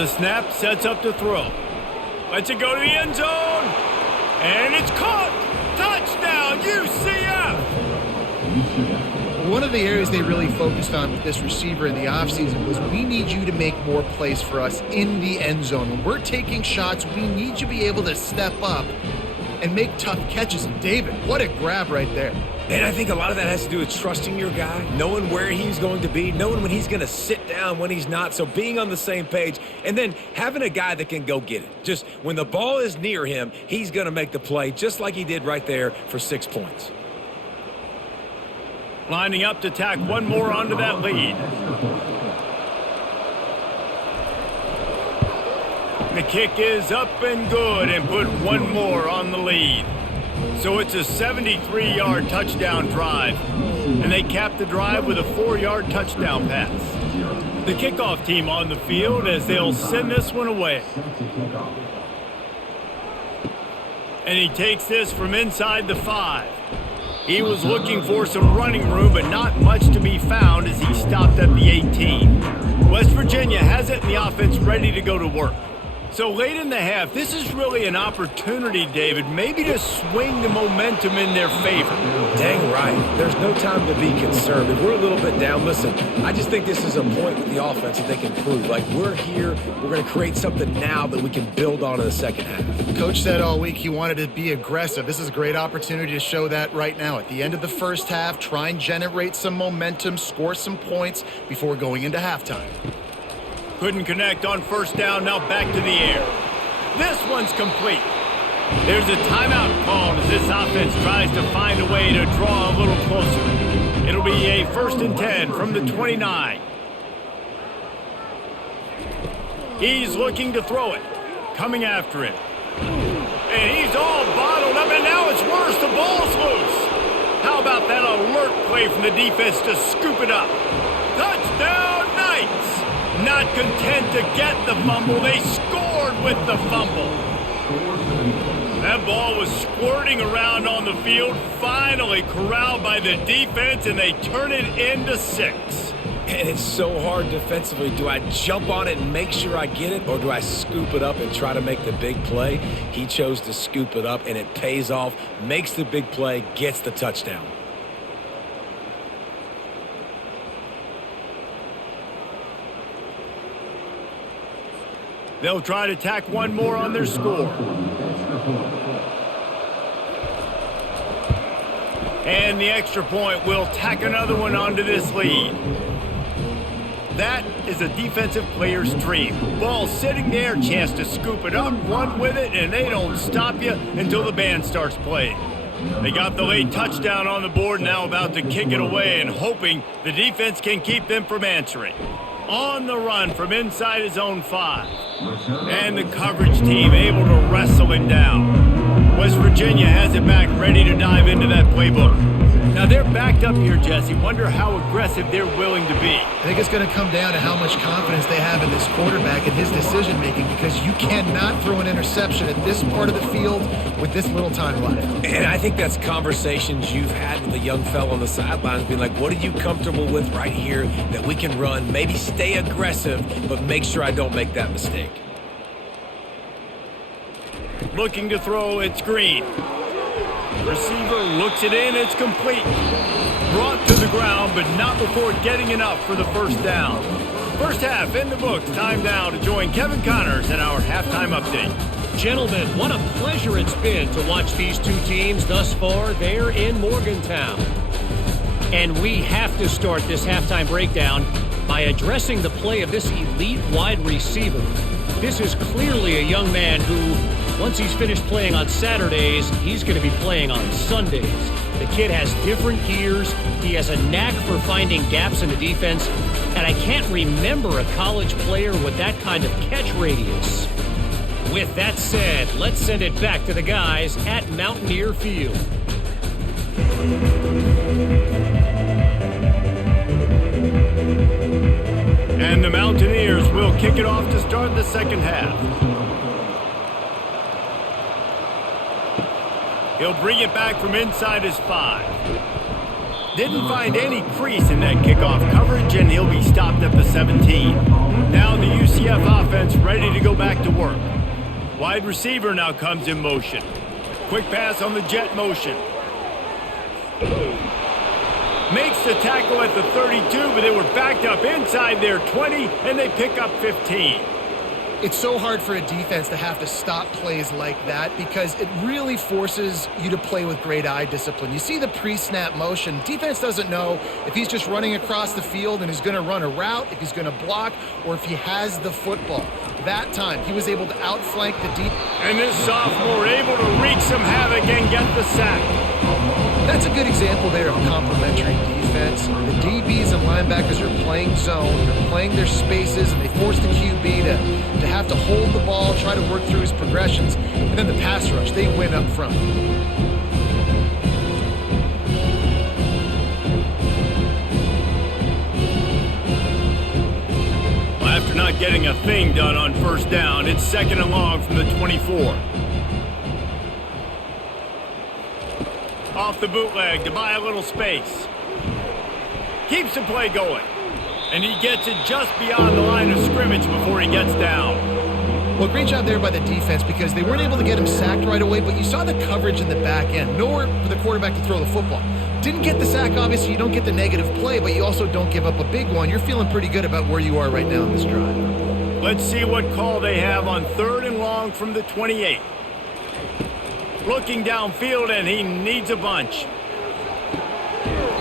The snap sets up to throw. Lets it go to the end zone. And it's caught. Touchdown, UCF. One of the areas they really focused on with this receiver in the offseason was we need you to make more plays for us in the end zone. When we're taking shots, we need you to be able to step up and make tough catches. And David, what a grab right there. And I think a lot of that has to do with trusting your guy, knowing where he's going to be, knowing when he's going to sit down, when he's not. So being on the same page and then having a guy that can go get it. Just when the ball is near him, he's going to make the play just like he did right there for 6 points. Lining up to tack one more onto that lead. The kick is up and good and put one more on the lead. So it's a 73-yard touchdown drive. And they cap the drive with a 4-yard touchdown pass. The kickoff team on the field as they'll send this one away. And he takes this from inside the 5. He was looking for some running room, but not much to be found as he stopped at the 18. West Virginia has it in the offense ready to go to work. So late in the half, this is really an opportunity, David, maybe to swing the momentum in their favor. Dang right. There's no time to be concerned. If we're a little bit down, listen, I just think this is a point with the offense that they can prove. Like, we're here, we're going to create something now that we can build on in the second half. Coach said all week he wanted to be aggressive. This is a great opportunity to show that right now. At the end of the first half, try and generate some momentum, score some points before going into halftime. Couldn't connect on first down, now back to the air. This one's complete. There's a timeout called as this offense tries to find a way to draw a little closer. It'll be a 1st and 10 from the 29. He's looking to throw it. Coming after it. And he's all bottled up, and now it's worse. The ball's loose. How about that alert play from the defense to scoop it up? Touchdown, Knights! Not content to get the fumble, they scored with the fumble. That ball was squirting around on the field, finally corralled by the defense, and they turn it into 6. And it's so hard defensively. Do I jump on it and make sure I get it, or do I scoop it up and try to make the big play? He chose to scoop it up, and it pays off, makes the big play, gets the touchdown. They'll try to tack one more on their score. And the extra point will tack another one onto this lead. That is a defensive player's dream. Ball sitting there, chance to scoop it up, run with it, and they don't stop you until the band starts playing. They got the late touchdown on the board, now about to kick it away and hoping the defense can keep them from answering. On the run from inside his own 5. And the coverage team able to wrestle him down. West Virginia has it back, ready to dive into that playbook. Now they're backed up here, Jesse. Wonder how aggressive they're willing to be. I think it's going to come down to how much confidence they have in this quarterback and his decision-making, because you cannot throw an interception at this part of the field with this little time left. And I think that's conversations you've had with a young fellow on the sidelines, being like, what are you comfortable with right here that we can run? Maybe stay aggressive, but make sure I don't make that mistake. Looking to throw, it's Green. Receiver looks it in, it's complete. Brought to the ground, but not before getting enough for the first down. First half in the books. Time now to join Kevin Connors in our halftime update. Gentlemen, what a pleasure it's been to watch these two teams thus far there in Morgantown. And we have to start this halftime breakdown by addressing the play of this elite wide receiver. This is clearly a young man who, once he's finished playing on Saturdays, he's going to be playing on Sundays. The kid has different gears. He has a knack for finding gaps in the defense. And I can't remember a college player with that kind of catch radius. With that said, let's send it back to the guys at Mountaineer Field. And the Mountaineers will kick it off to start the second half. He'll bring it back from inside his 5. Didn't find any crease in that kickoff coverage, and he'll be stopped at the 17. Now the UCF offense ready to go back to work. Wide receiver now comes in motion. Quick pass on the jet motion. Makes the tackle at the 32, but they were backed up inside their 20, and they pick up 15. It's so hard for a defense to have to stop plays like that because it really forces you to play with great eye discipline. You see the pre-snap motion. Defense doesn't know if he's just running across the field and is going to run a route, if he's going to block, or if he has the football. That time, he was able to outflank the defense. And this sophomore able to wreak some havoc and get the sack. That's a good example there of complementary defense. The DBs and linebackers are playing zone, they're playing their spaces, and they force the QB to have to hold the ball, try to work through his progressions, and then the pass rush, they win up front. Well, after not getting a thing done on first down, it's 2nd and long from the 24. Off the bootleg to buy a little space. Keeps the play going. And he gets it just beyond the line of scrimmage before he gets down. Well, great job there by the defense because they weren't able to get him sacked right away, but you saw the coverage in the back end. Nowhere for the quarterback to throw the football. Didn't get the sack, obviously. You don't get the negative play, but you also don't give up a big one. You're feeling pretty good about where you are right now in this drive. Let's see what call they have on 3rd and long from the 28. Looking downfield, and he needs a bunch.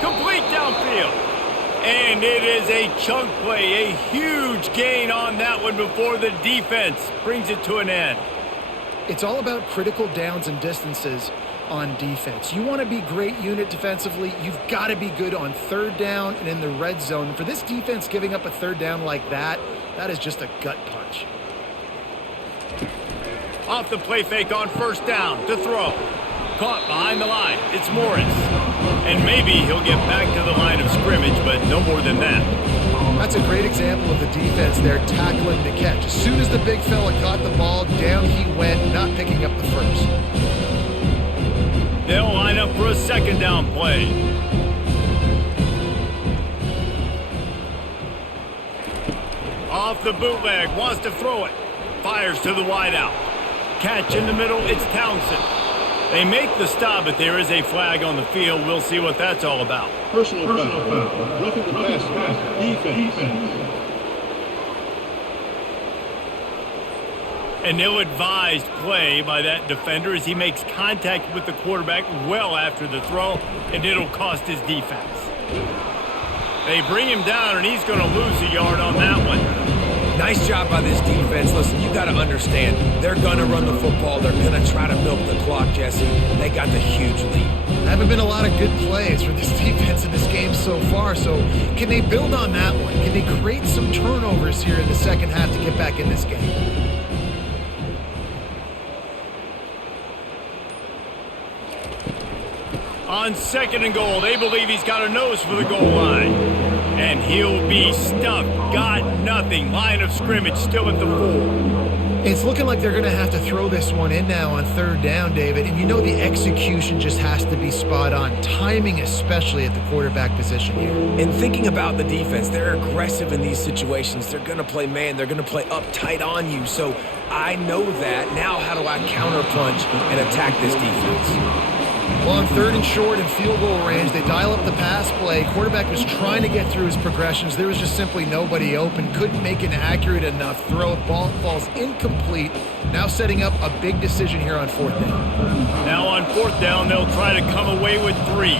Complete downfield. And it is a chunk play, a huge gain on that one before the defense brings it to an end. It's all about critical downs and distances on defense. You want to be great unit defensively, you've got to be good on 3rd down and in the red zone. And for this defense giving up a 3rd down like that, that is just a gut punch. Off the play fake on 1st down to throw. Caught behind the line. It's Morris. And maybe he'll get back to the line of scrimmage, but no more than that. That's a great example of the defense there tackling the catch. As soon as the big fella caught the ball, down he went, not picking up the first. They'll line up for a 2nd down play. Off the bootleg, wants to throw it. Fires to the wideout. Catch in the middle, it's Townsend. They make the stop, but there is a flag on the field. We'll see what that's all about. Personal foul. Roughing the pass. Defense. An ill-advised play by that defender as he makes contact with the quarterback well after the throw, and it'll cost his defense. They bring him down, and he's going to lose a yard on that one. Nice job by this defense. Listen, you got to understand, they're going to run the football. They're going to try to milk the clock, Jesse. They got the huge lead. There haven't been a lot of good plays for this defense in this game so far, so can they build on that one? Can they create some turnovers here in the second half to get back in this game? On 2nd and goal, they believe he's got a nose for the goal line. And he'll be stuffed. Got nothing. Line of scrimmage still at the 4. It's looking like they're going to have to throw this one in now on 3rd down, David. And you know the execution just has to be spot on. Timing especially at the quarterback position here. And thinking about the defense, they're aggressive in these situations. They're going to play man. They're going to play up tight on you. So I know that. Now how do I counterpunch and attack this defense? Well, on 3rd and short and field goal range, they dial up the pass play. Quarterback was trying to get through his progressions. There was just simply nobody open. Couldn't make an accurate enough throw. Ball falls incomplete. Now setting up a big decision here on 4th down. Now on 4th down, they'll try to come away with 3.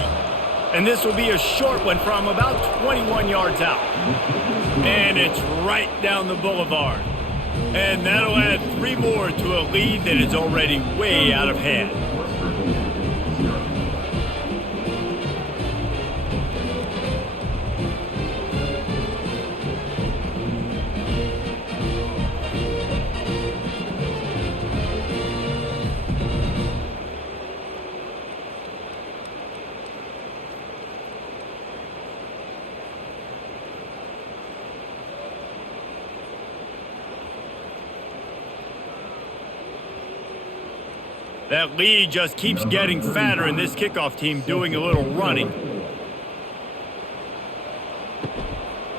And this will be a short one from about 21 yards out. And it's right down the boulevard. And that'll add 3 more to a lead that is already way out of hand. That lead just keeps getting fatter, and this kickoff team doing a little running.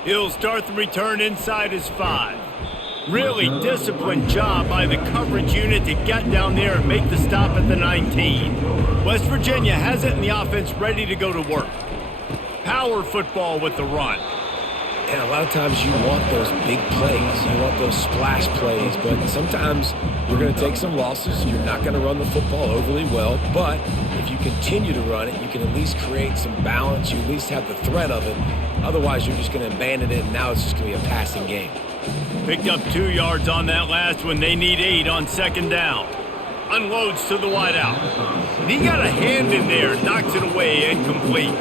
He'll start the return inside his 5. Really disciplined job by the coverage unit to get down there and make the stop at the 19. West Virginia has it in the offense ready to go to work. Power football with the run. And a lot of times you want those big plays. You want those splash plays. But sometimes you're going to take some losses. You're not going to run the football overly well. But if you continue to run it, you can at least create some balance. You at least have the threat of it. Otherwise, you're just going to abandon it, and now it's just going to be a passing game. Picked up 2 yards on that last one. They need 8 on second down. Unloads to the wideout. And he got a hand in there. Knocks it away, incomplete.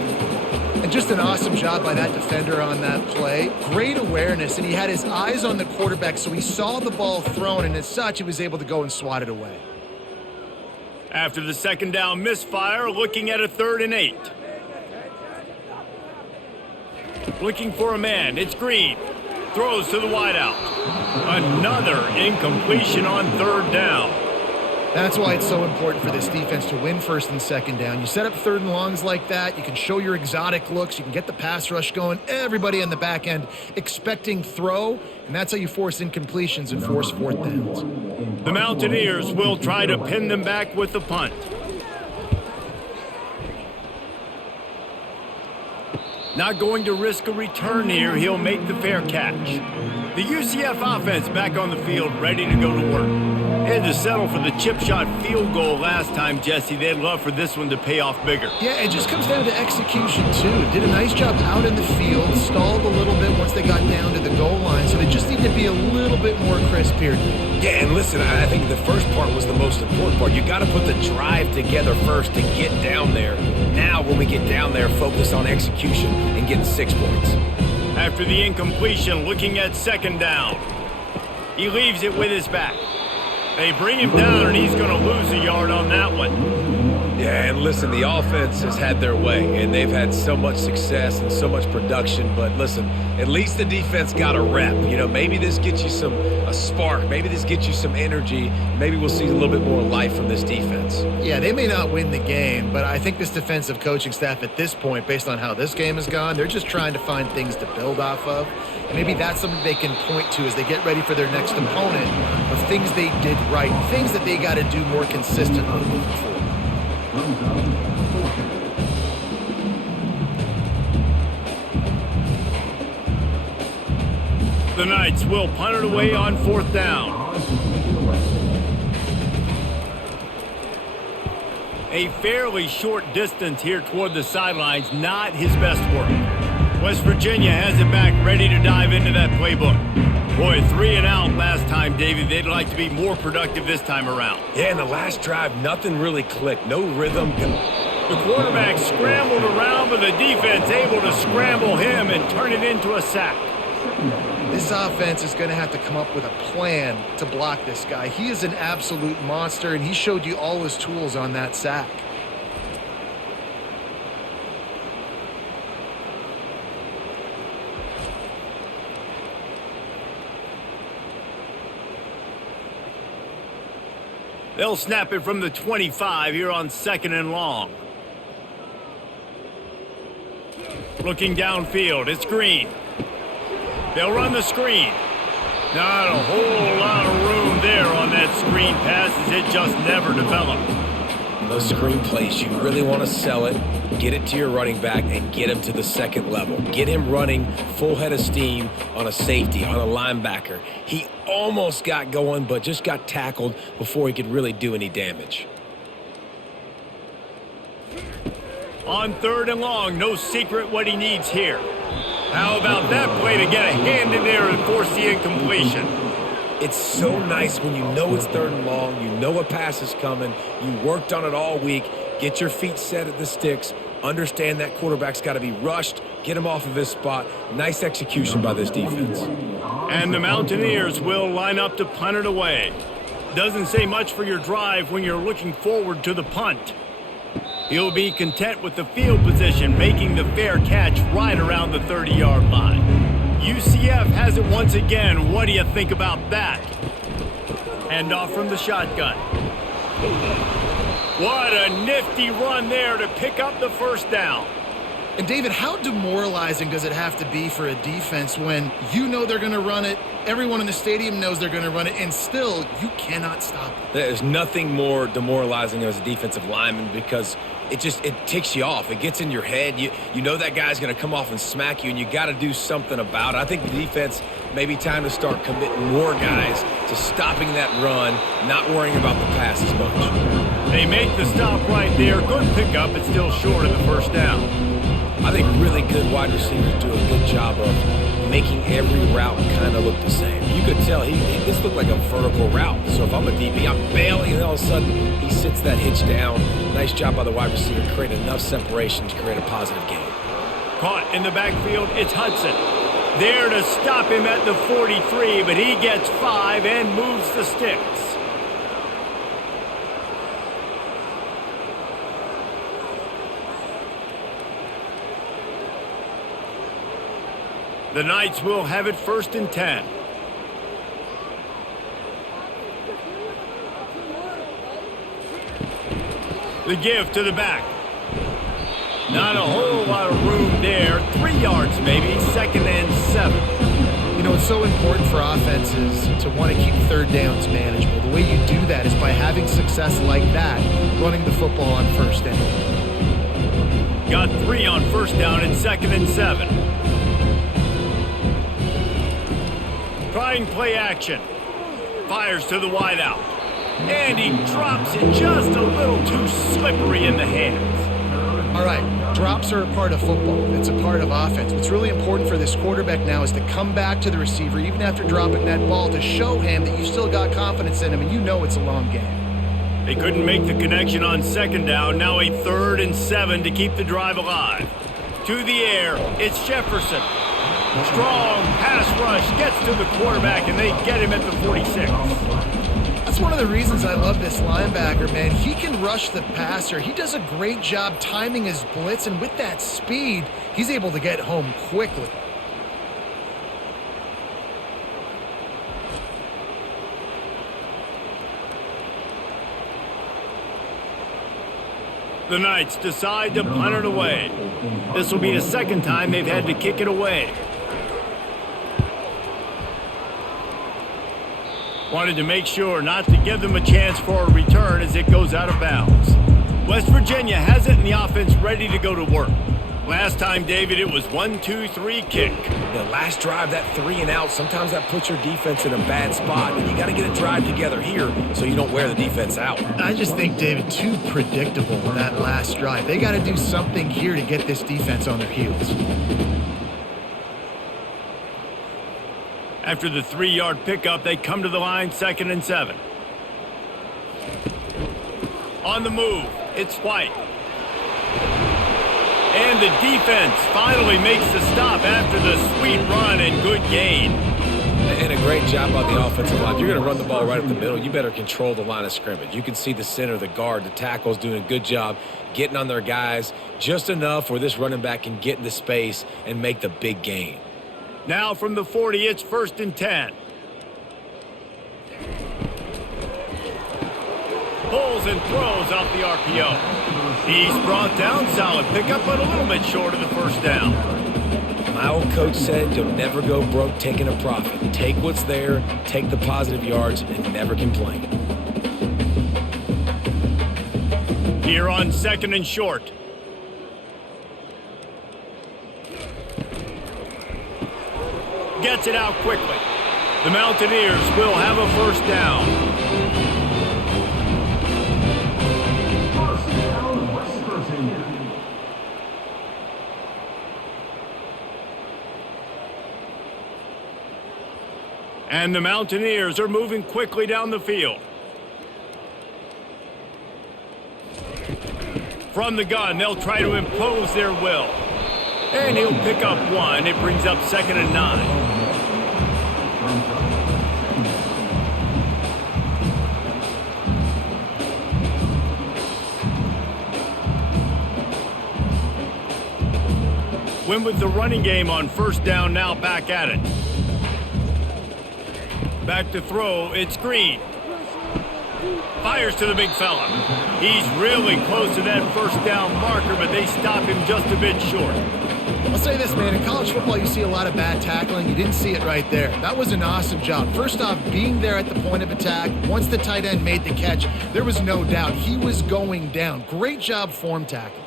And just an awesome job by that defender on that play. Great awareness, and he had his eyes on the quarterback, so he saw the ball thrown, and as such, he was able to go and swat it away. After the second down misfire, looking at a 3rd and 8. Looking for a man. It's Green. Throws to the wideout. Another incompletion on 3rd down. That's why it's so important for this defense to win 1st and 2nd down. You set up 3rd and longs like that. You can show your exotic looks. You can get the pass rush going. Everybody on the back end expecting throw, and that's how you force incompletions and force 4th downs. The Mountaineers will try to pin them back with the punt. Not going to risk a return here. He'll make the fair catch. The UCF offense back on the field, ready to go to work. Had to settle for the chip shot field goal last time, Jesse. They'd love for this one to pay off bigger. Yeah, it just comes down to execution, too. Did a nice job out in the field, stalled a little bit once they got down to the goal line, so they just need to be a little bit more crisp here. Yeah, and listen, I think the first part was the most important part. You got to put the drive together first to get down there. Now, when we get down there, focus on execution and getting 6 points. After the incompletion, looking at 2nd down. He leaves it with his back. They bring him down, and he's going to lose a yard on that one. Yeah, and listen, the offense has had their way, and they've had so much success and so much production. But listen, at least the defense got a rep. You know, maybe this gets you a spark. Maybe this gets you some energy. Maybe we'll see a little bit more life from this defense. Yeah, they may not win the game, but I think this defensive coaching staff at this point, based on how this game has gone, they're just trying to find things to build off of. And maybe that's something they can point to as they get ready for their next opponent of things they did right, things that they got to do more consistently moving forward. The Knights will punt it away on 4th down. A fairly short distance here toward the sidelines, not his best work. West Virginia has it back, ready to dive into that playbook. Boy, 3 and out last time, Davey. They'd like to be more productive this time around. Yeah, in the last drive, nothing really clicked. No rhythm. The quarterback scrambled around, but the defense able to scramble him and turn it into a sack. This offense is going to have to come up with a plan to block this guy. He is an absolute monster, and he showed you all his tools on that sack. They'll snap it from the 25 here on 2nd and long. Looking downfield, it's Green. They'll run the screen. Not a whole lot of room there on that screen pass as it just never developed. Those screen plays, you really want to sell it, get it to your running back, and get him to the 2nd level. Get him running full head of steam on a safety, on a linebacker. He almost got going, but just got tackled before he could really do any damage. On 3rd and long, no secret what he needs here. How about that play to get a hand in there and force the incompletion? It's so nice when you know it's 3rd and long, you know a pass is coming, you worked on it all week, get your feet set at the sticks, understand that quarterback's got to be rushed, get him off of his spot. Nice execution by this defense. And the Mountaineers will line up to punt it away. Doesn't say much for your drive when you're looking forward to the punt. He'll be content with the field position, making the fair catch right around the 30-yard line. UCF has it once again. What do you think about that? Hand off from the shotgun. What a nifty run there to pick up the first down. And David, how demoralizing does it have to be for a defense when you know they're going to run it, everyone in the stadium knows they're going to run it, and still you cannot stop it? There's nothing more demoralizing as a defensive lineman because it ticks you off. It gets in your head. You know that guy's going to come off and smack you, and you got to do something about it. I think the defense may be time to start committing more guys to stopping that run, not worrying about the pass as much. They make the stop right there. Good pickup, but still short of the first down. I think really good wide receivers do a good job of making every route kind of look the same. You could tell this looked like a vertical route. So if I'm a DB, I'm bailing, and all of a sudden he sits that hitch down. Nice job by the wide receiver to create enough separation to create a positive gain. Caught in the backfield, it's Hudson. There to stop him at the 43, but he gets 5 and moves the sticks. The Knights will have it 1st and 10. The give to the back. Not a whole lot of room there. 3 yards maybe, 2nd and 7. You know, it's so important for offenses to want to keep third downs manageable. The way you do that is by having success like that, running the football on 1st down. Got 3 on 1st down and 2nd and 7. Trying play action. Fires to the wideout. And he drops it just a little too slippery in the hands. All right, drops are a part of football. It's a part of offense. What's really important for this quarterback now is to come back to the receiver, even after dropping that ball, to show him that you still got confidence in him, and you know it's a long game. They couldn't make the connection on 2nd down. Now a 3rd and 7 to keep the drive alive. To the air, it's Jefferson. Strong pass rush gets to the quarterback, and they get him at the 46. That's one of the reasons I love this linebacker, man. He can rush the passer. He does a great job timing his blitz, and with that speed, he's able to get home quickly. The Knights decide to punt it away. This will be the 2nd time they've had to kick it away. Wanted to make sure not to give them a chance for a return as it goes out of bounds. West Virginia has it, and the offense ready to go to work. Last time, David, it was 1-2-3 kick. The last drive, that 3 and out, sometimes that puts your defense in a bad spot. And you got to get a drive together here so you don't wear the defense out. I just think, David, too predictable that last drive. They got to do something here to get this defense on their heels. After the 3-yard pickup, they come to the line, 2nd and 7. On the move, it's White. And the defense finally makes the stop after the sweet run and good gain. And a great job by the offensive line. If you're going to run the ball right up the middle, you better control the line of scrimmage. You can see the center, the guard, the tackles doing a good job getting on their guys just enough where this running back can get into space and make the big gain. Now from the 40, it's 1st and 10. Pulls and throws off the RPO. He's brought down, solid pickup, but a little bit short of the 1st down. My old coach said you'll never go broke taking a profit. Take what's there, take the positive yards, and never complain. Here on 2nd and short. Gets it out quickly. The Mountaineers will have a 1st down. First down, West Virginia. And the Mountaineers are moving quickly down the field. From the gun, they'll try to impose their will. And he'll pick up 1. It brings up 2nd and 9. Win with the running game on 1st down, now back at it. Back to throw, it's Green. Fires to the big fella. He's really close to that first down marker, but they stop him just a bit short. I'll say this, man. In college football, you see a lot of bad tackling. You didn't see it right there. That was an awesome job. First off, being there at the point of attack. Once the tight end made the catch, there was no doubt he was going down. Great job form tackling.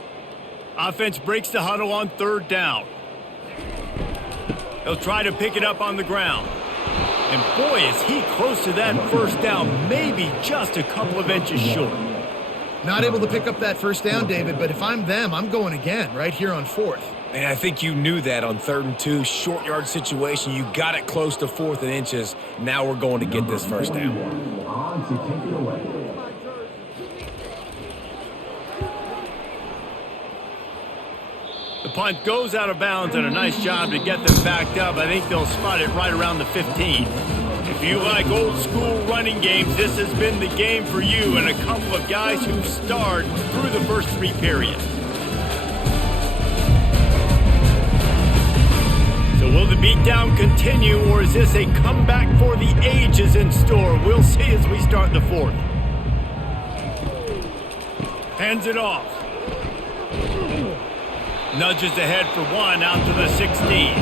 Offense breaks the huddle on third down. He'll try to pick it up on the ground. And boy, is he close to that first down, maybe just a couple of inches short. Not able to pick up that first down, David, but if I'm them, I'm going again right here on fourth. And I think you knew that on 3rd and 2, short yard situation. You got it close to 4th and inches. Now we're going to get this first down. On to take it away. The punt goes out of bounds, and a nice job to get them backed up. I think they'll spot it right around the 15. If you like old school running games, this has been the game for you and a couple of guys who've starred through the first 3 periods. So will the beatdown continue, or is this a comeback for the ages in store? We'll see as we start the 4th. Hands it off. Nudges ahead for 1 out to the 16.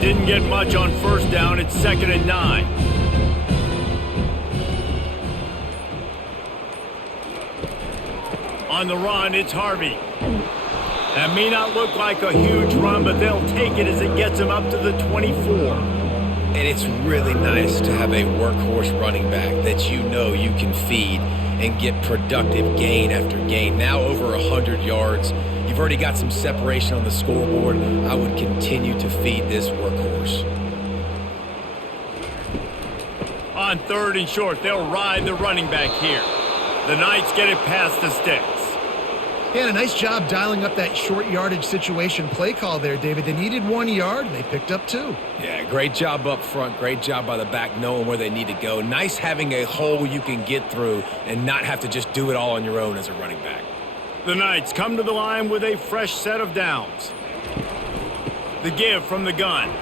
Didn't get much on first down. It's 2nd and 9. On the run, it's Harvey. That may not look like a huge run, but they'll take it as it gets them up to the 24. And it's really nice to have a workhorse running back that you know you can feed and get productive gain after gain. Now over 100 yards. You've already got some separation on the scoreboard. I would continue to feed this workhorse. On 3rd and short, they'll ride the running back here. The Knights get it past the sticks. Yeah, and a nice job dialing up that short yardage situation play call there, David. They needed 1 yard, and they picked up 2. Yeah, great job up front. Great job by the back knowing where they need to go. Nice having a hole you can get through and not have to just do it all on your own as a running back. The Knights come to the line with a fresh set of downs. The give from the gun.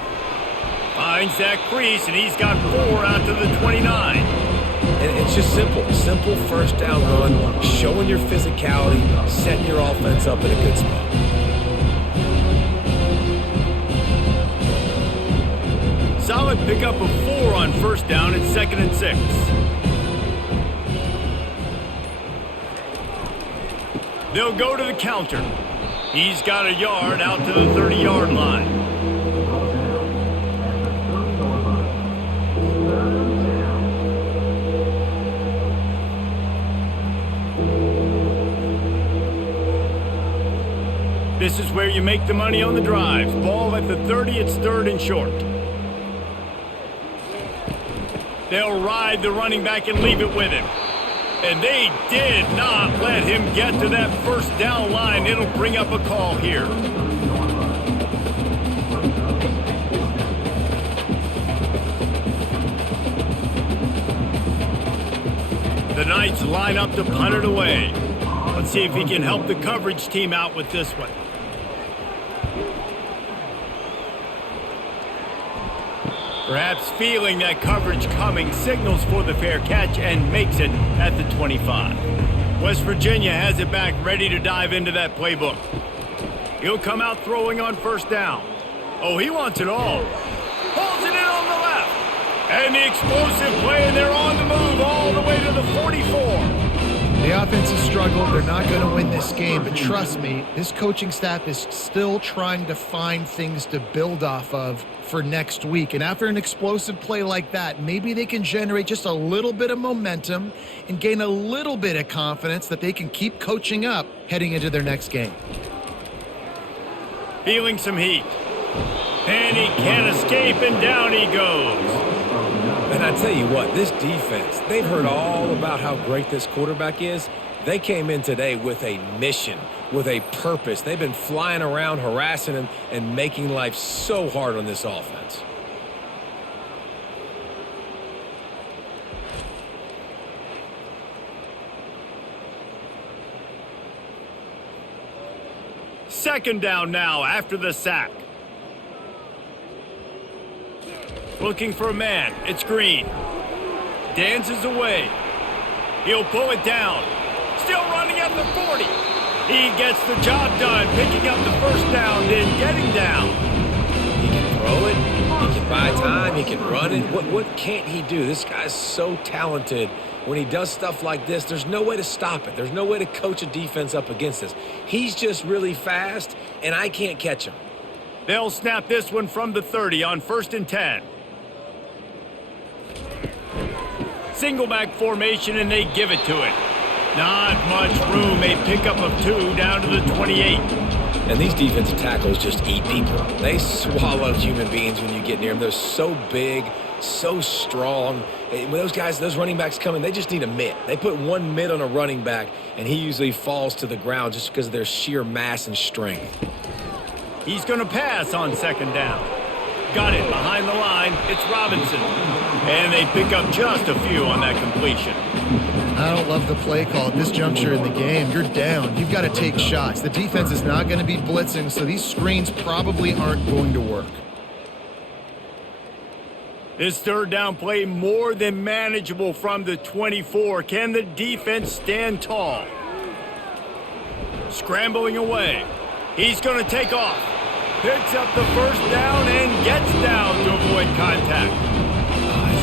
Finds that crease, and he's got 4 out to the 29. And it's just simple first down run, showing your physicality, setting your offense up in a good spot. Solid pickup of 4 on first down. It's 2nd and 6. They'll go to the counter. He's got a yard out to the 30-yard line. This is where you make the money on the drives. Ball at the 30, it's 3rd and short. They'll ride the running back and leave it with him. And they did not let him get to that first down line. It'll bring up a call here. The Knights line up to punt it away. Let's see if he can help the coverage team out with this one. Perhaps feeling that coverage coming, signals for the fair catch and makes it at the 25. West Virginia has it back, ready to dive into that playbook. He'll come out throwing on first down. Oh, he wants it all. Pulls it in on the left. And the explosive play, and they're on the move all the way to the 44. The offense has struggled. They're not going to win this game, but trust me, this coaching staff is still trying to find things to build off of for next week. And after an explosive play like that, maybe they can generate just a little bit of momentum and gain a little bit of confidence that they can keep coaching up heading into their next game. Feeling some heat. And he can't escape, and down he goes. And I tell you what, this defense, they've heard all about how great this quarterback is. They came in today with a mission, with a purpose. They've been flying around, harassing him, and making life so hard on this offense. second down now after the sack. Looking for a man. It's Green. Dances away. He'll pull it down. Still running at the 40. He gets the job done, picking up the first down, then getting down. He can throw it. He can buy time. He can run it. What can't he do? This guy's so talented. When he does stuff like this, there's no way to stop it. There's no way to coach a defense up against this. He's just really fast, and I can't catch him. They'll snap this one from the 30 on 1st and 10. Single back formation, and they give it to it. Not much room. A pickup of 2 down to the 28. And these defensive tackles just eat people. They swallow human beings when you get near them. They're so big, so strong. When those guys, those running backs come in, they just need a mitt. They put one mitt on a running back, and he usually falls to the ground just because of their sheer mass and strength. He's going to pass on 2nd down. Got it behind the line. It's Robinson. And they pick up just a few on that completion. I don't love the play call at this juncture in the game. You're down. You've got to take shots. The defense is not going to be blitzing, so these screens probably aren't going to work. This 3rd down play more than manageable from the 24. Can the defense stand tall? Scrambling away. He's going to take off. Picks up the 1st down and gets down to avoid contact.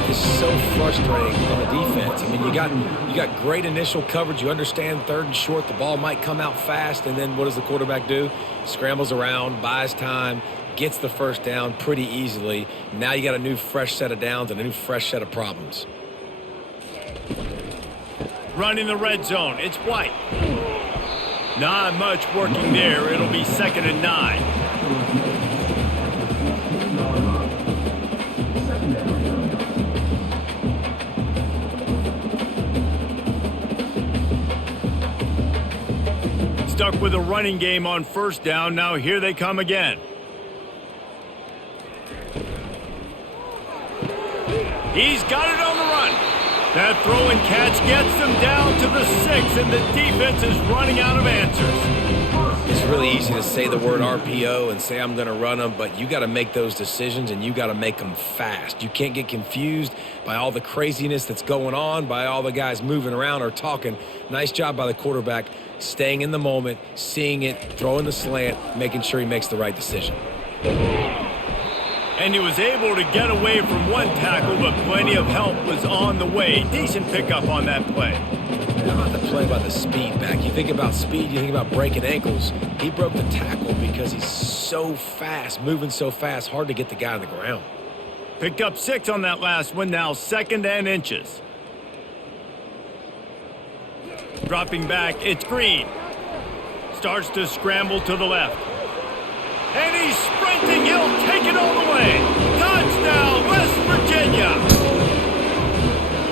It's so frustrating on the defense. I mean, you got great initial coverage. You understand 3rd and short. The ball might come out fast, and then what does the quarterback do? Scrambles around, buys time, gets the 1st down pretty easily. Now you got a new fresh set of downs and a new fresh set of problems. Running the red zone. It's White. Not much working there. It'll be 2nd and 9. Stuck with a running game on 1st down. Now here they come again. He's got it on the run. That throw and catch gets them down to the 6, and the defense is running out of answers. It's really easy to say the word RPO and say I'm going to run them, but you got to make those decisions, and you got to make them fast. You can't get confused by all the craziness that's going on, by all the guys moving around or talking. Nice job by the quarterback, staying in the moment, seeing it, throwing the slant, making sure he makes the right decision. And he was able to get away from one tackle, but plenty of help was on the way. Decent pickup on that play. How about the play by the speed back? You think about speed, you think about breaking ankles. He broke the tackle because he's so fast, moving so fast, hard to get the guy on the ground. Picked up 6 on that last one, now 2nd and inches. Dropping back, it's Green. Starts to scramble to the left. And he's sprinting. He'll take it all the way. Touchdown, West Virginia.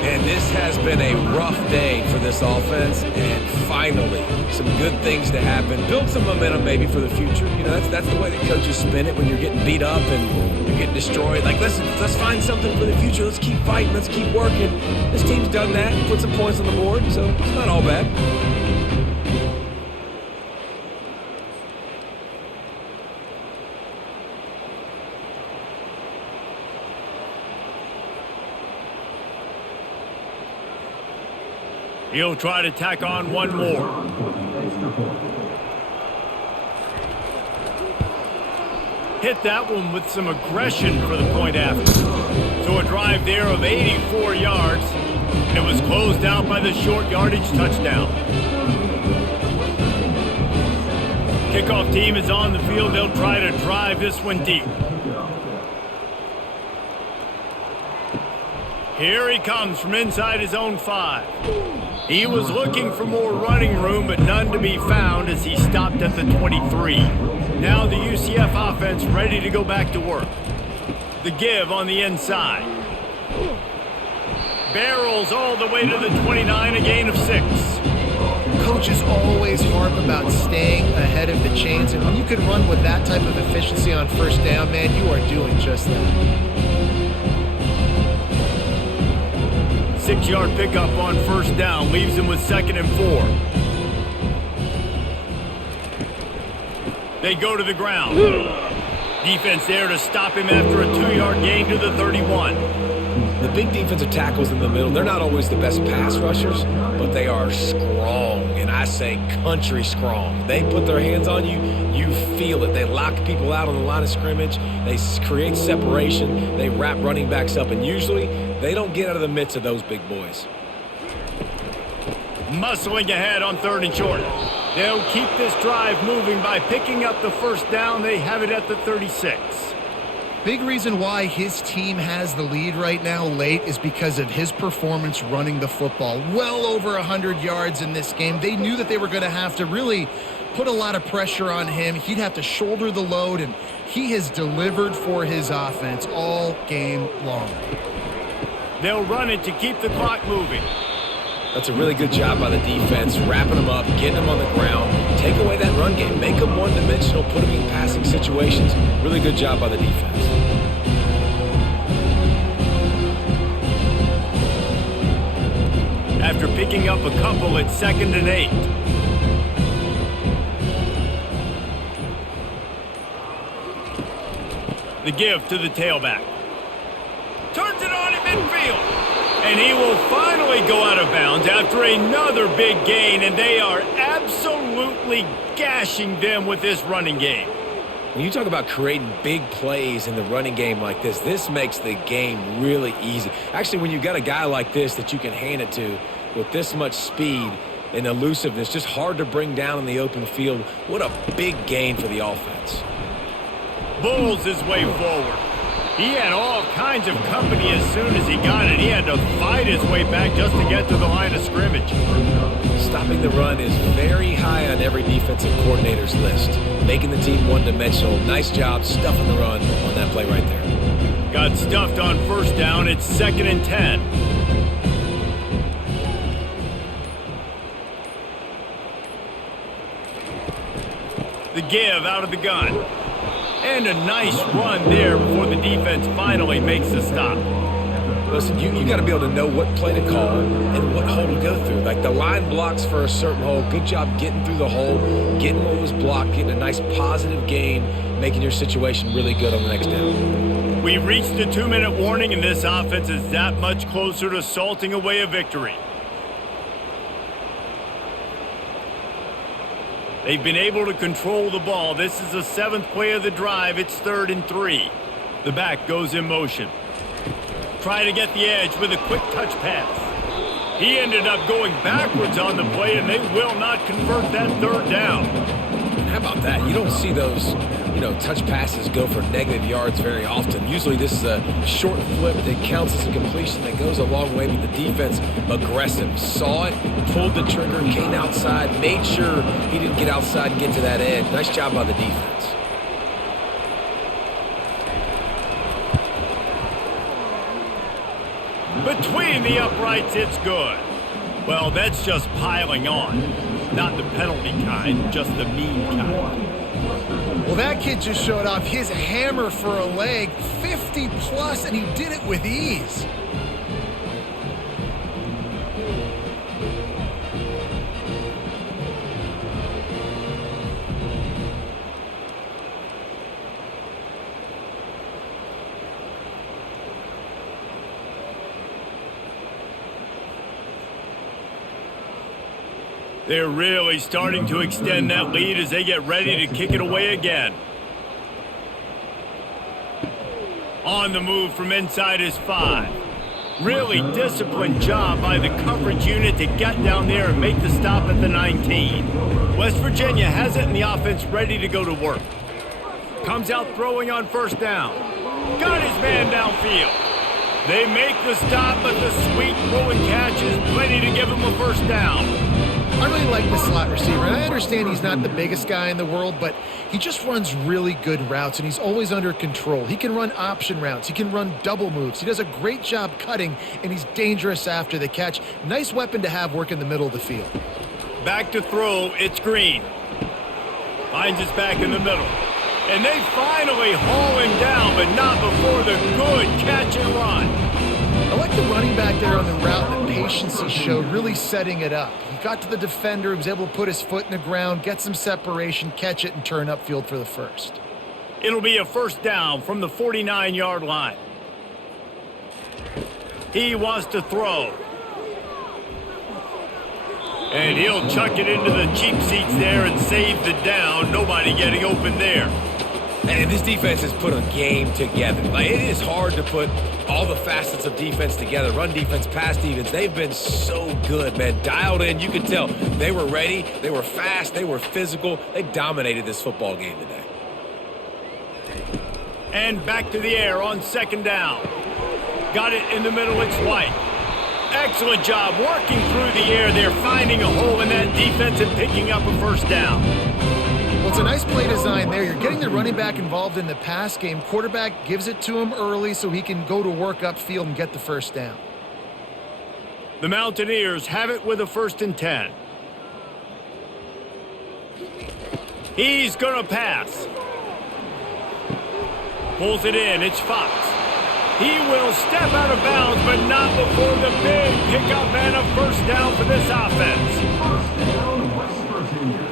And this has been a rough day for this offense. And finally, some good things to happen. Build some momentum maybe for the future. You know, that's the way that coaches spin it when you're getting beat up and you're getting destroyed. Like, let's find something for the future. Let's keep fighting. Let's keep working. This team's done that. Put some points on the board. So it's not all bad. He'll try to tack on one more. Hit that one with some aggression for the point after. So a drive there of 84 yards. And it was closed out by the short yardage touchdown. Kickoff team is on the field. They'll try to drive this one deep. Here he comes from inside his own 5. He was looking for more running room, but none to be found as he stopped at the 23. Now the UCF offense ready to go back to work. The give on the inside. Barrels all the way to the 29, a gain of 6. Coaches always harp about staying ahead of the chains, and when you can run with that type of efficiency on 1st down, man, you are doing just that. 6-yard pickup on 1st down leaves him with 2nd and 4. They go to the ground. Defense there to stop him after a 2-yard gain to the 31. The big defensive tackles in the middle, they're not always the best pass rushers, but they are strong, and I say country strong. They put their hands on you, you feel it. They lock people out on the line of scrimmage. They create separation. They wrap running backs up, and usually they don't get out of the midst of those big boys. Muscling ahead on 3rd and short. They'll keep this drive moving by picking up the first down. They have it at the 36. Big reason why his team has the lead right now late is because of his performance running the football. Well over 100 yards in this game. They knew that they were going to have to really put a lot of pressure on him. He'd have to shoulder the load, and he has delivered for his offense all game long. They'll run it to keep the clock moving. That's a really good job by the defense, wrapping them up, getting them on the ground, take away that run game, make them one-dimensional, put them in passing situations. Really good job by the defense. After picking up a couple, it's 2nd and 8. The give to the tailback. Turns it on in midfield. And he will finally go out of bounds after another big gain, and they are absolutely gashing them with this running game. When you talk about creating big plays in the running game like this makes the game really easy. Actually, when you've got a guy like this that you can hand it to with this much speed and elusiveness, just hard to bring down in the open field, what a big gain for the offense. Bulls his way forward. He had all kinds of company as soon as he got it. He had to fight his way back just to get to the line of scrimmage. Stopping the run is very high on every defensive coordinator's list. Making the team one-dimensional. Nice job stuffing the run on that play right there. Got stuffed on 1st down. It's 2nd and 10. The give out of the gun. And a nice run there before the defense finally makes a stop. Listen, you got to be able to know what play to call and what hole to go through. Like the line blocks for a certain hole. Good job getting through the hole, getting what was blocked, getting a nice positive gain, making your situation really good on the next down. We reached the 2-minute warning, and this offense is that much closer to salting away a victory. They've been able to control the ball. This is the 7th play of the drive. It's 3rd and 3. The back goes in motion. Try to get the edge with a quick touch pass. He ended up going backwards on the play, and they will not convert that 3rd down. How about that? You don't see those, touch passes go for negative yards very often. Usually this is a short flip that counts as a completion that goes a long way, but the defense aggressive. Saw it, pulled the trigger, came outside, made sure he didn't get outside and get to that edge. Nice job by the defense. Between the uprights, it's good. Well, that's just piling on. Not the penalty kind, just the mean kind. Well, that kid just showed off his hammer for a leg, 50 plus, and he did it with ease. They're really starting to extend that lead as they get ready to kick it away again. On the move from inside his 5. Really disciplined job by the coverage unit to get down there and make the stop at the 19. West Virginia has it in the offense ready to go to work. Comes out throwing on 1st down. Got his man downfield. They make the stop, but the sweet throw and catch is plenty to give him a 1st down. I really like the slot receiver, and I understand he's not the biggest guy in the world, but he just runs really good routes, and he's always under control. He can run option routes. He can run double moves. He does a great job cutting, and he's dangerous after the catch. Nice weapon to have work in the middle of the field. Back to throw, it's Green. Finds his back in the middle. And they finally haul him down, but not before the good catch and run. I like the running back there on the route, the patience he showed, really setting it up. He got to the defender, he was able to put his foot in the ground, get some separation, catch it, and turn upfield for the first. It'll be a first down from the 49-yard line. He wants to throw. And he'll chuck it into the cheap seats there and save the down. Nobody getting open there. And this defense has put a game together. Like, it is hard to put all the facets of defense together. Run defense, pass defense. They've been so good, man. Dialed in. You can tell they were ready. They were fast. They were physical. They dominated this football game today. And back to the air on second down. Got it in the middle. It's White. Excellent job working through the air. They're finding a hole in that defense and picking up a first down. Well, it's a nice play design there. You're getting the running back involved in the pass game. Quarterback gives it to him early so he can go to work upfield and get the first down. The Mountaineers have it with a 1st and 10. He's going to pass. Pulls it in. It's Fox. He will step out of bounds, but not before the big pickup and a first down for this offense. First down, West Virginia.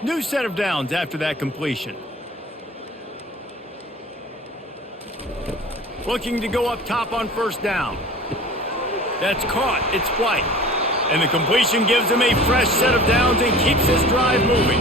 New set of downs after that completion. Looking to go up top on first down. That's caught. It's White. And the completion gives him a fresh set of downs and keeps this drive moving.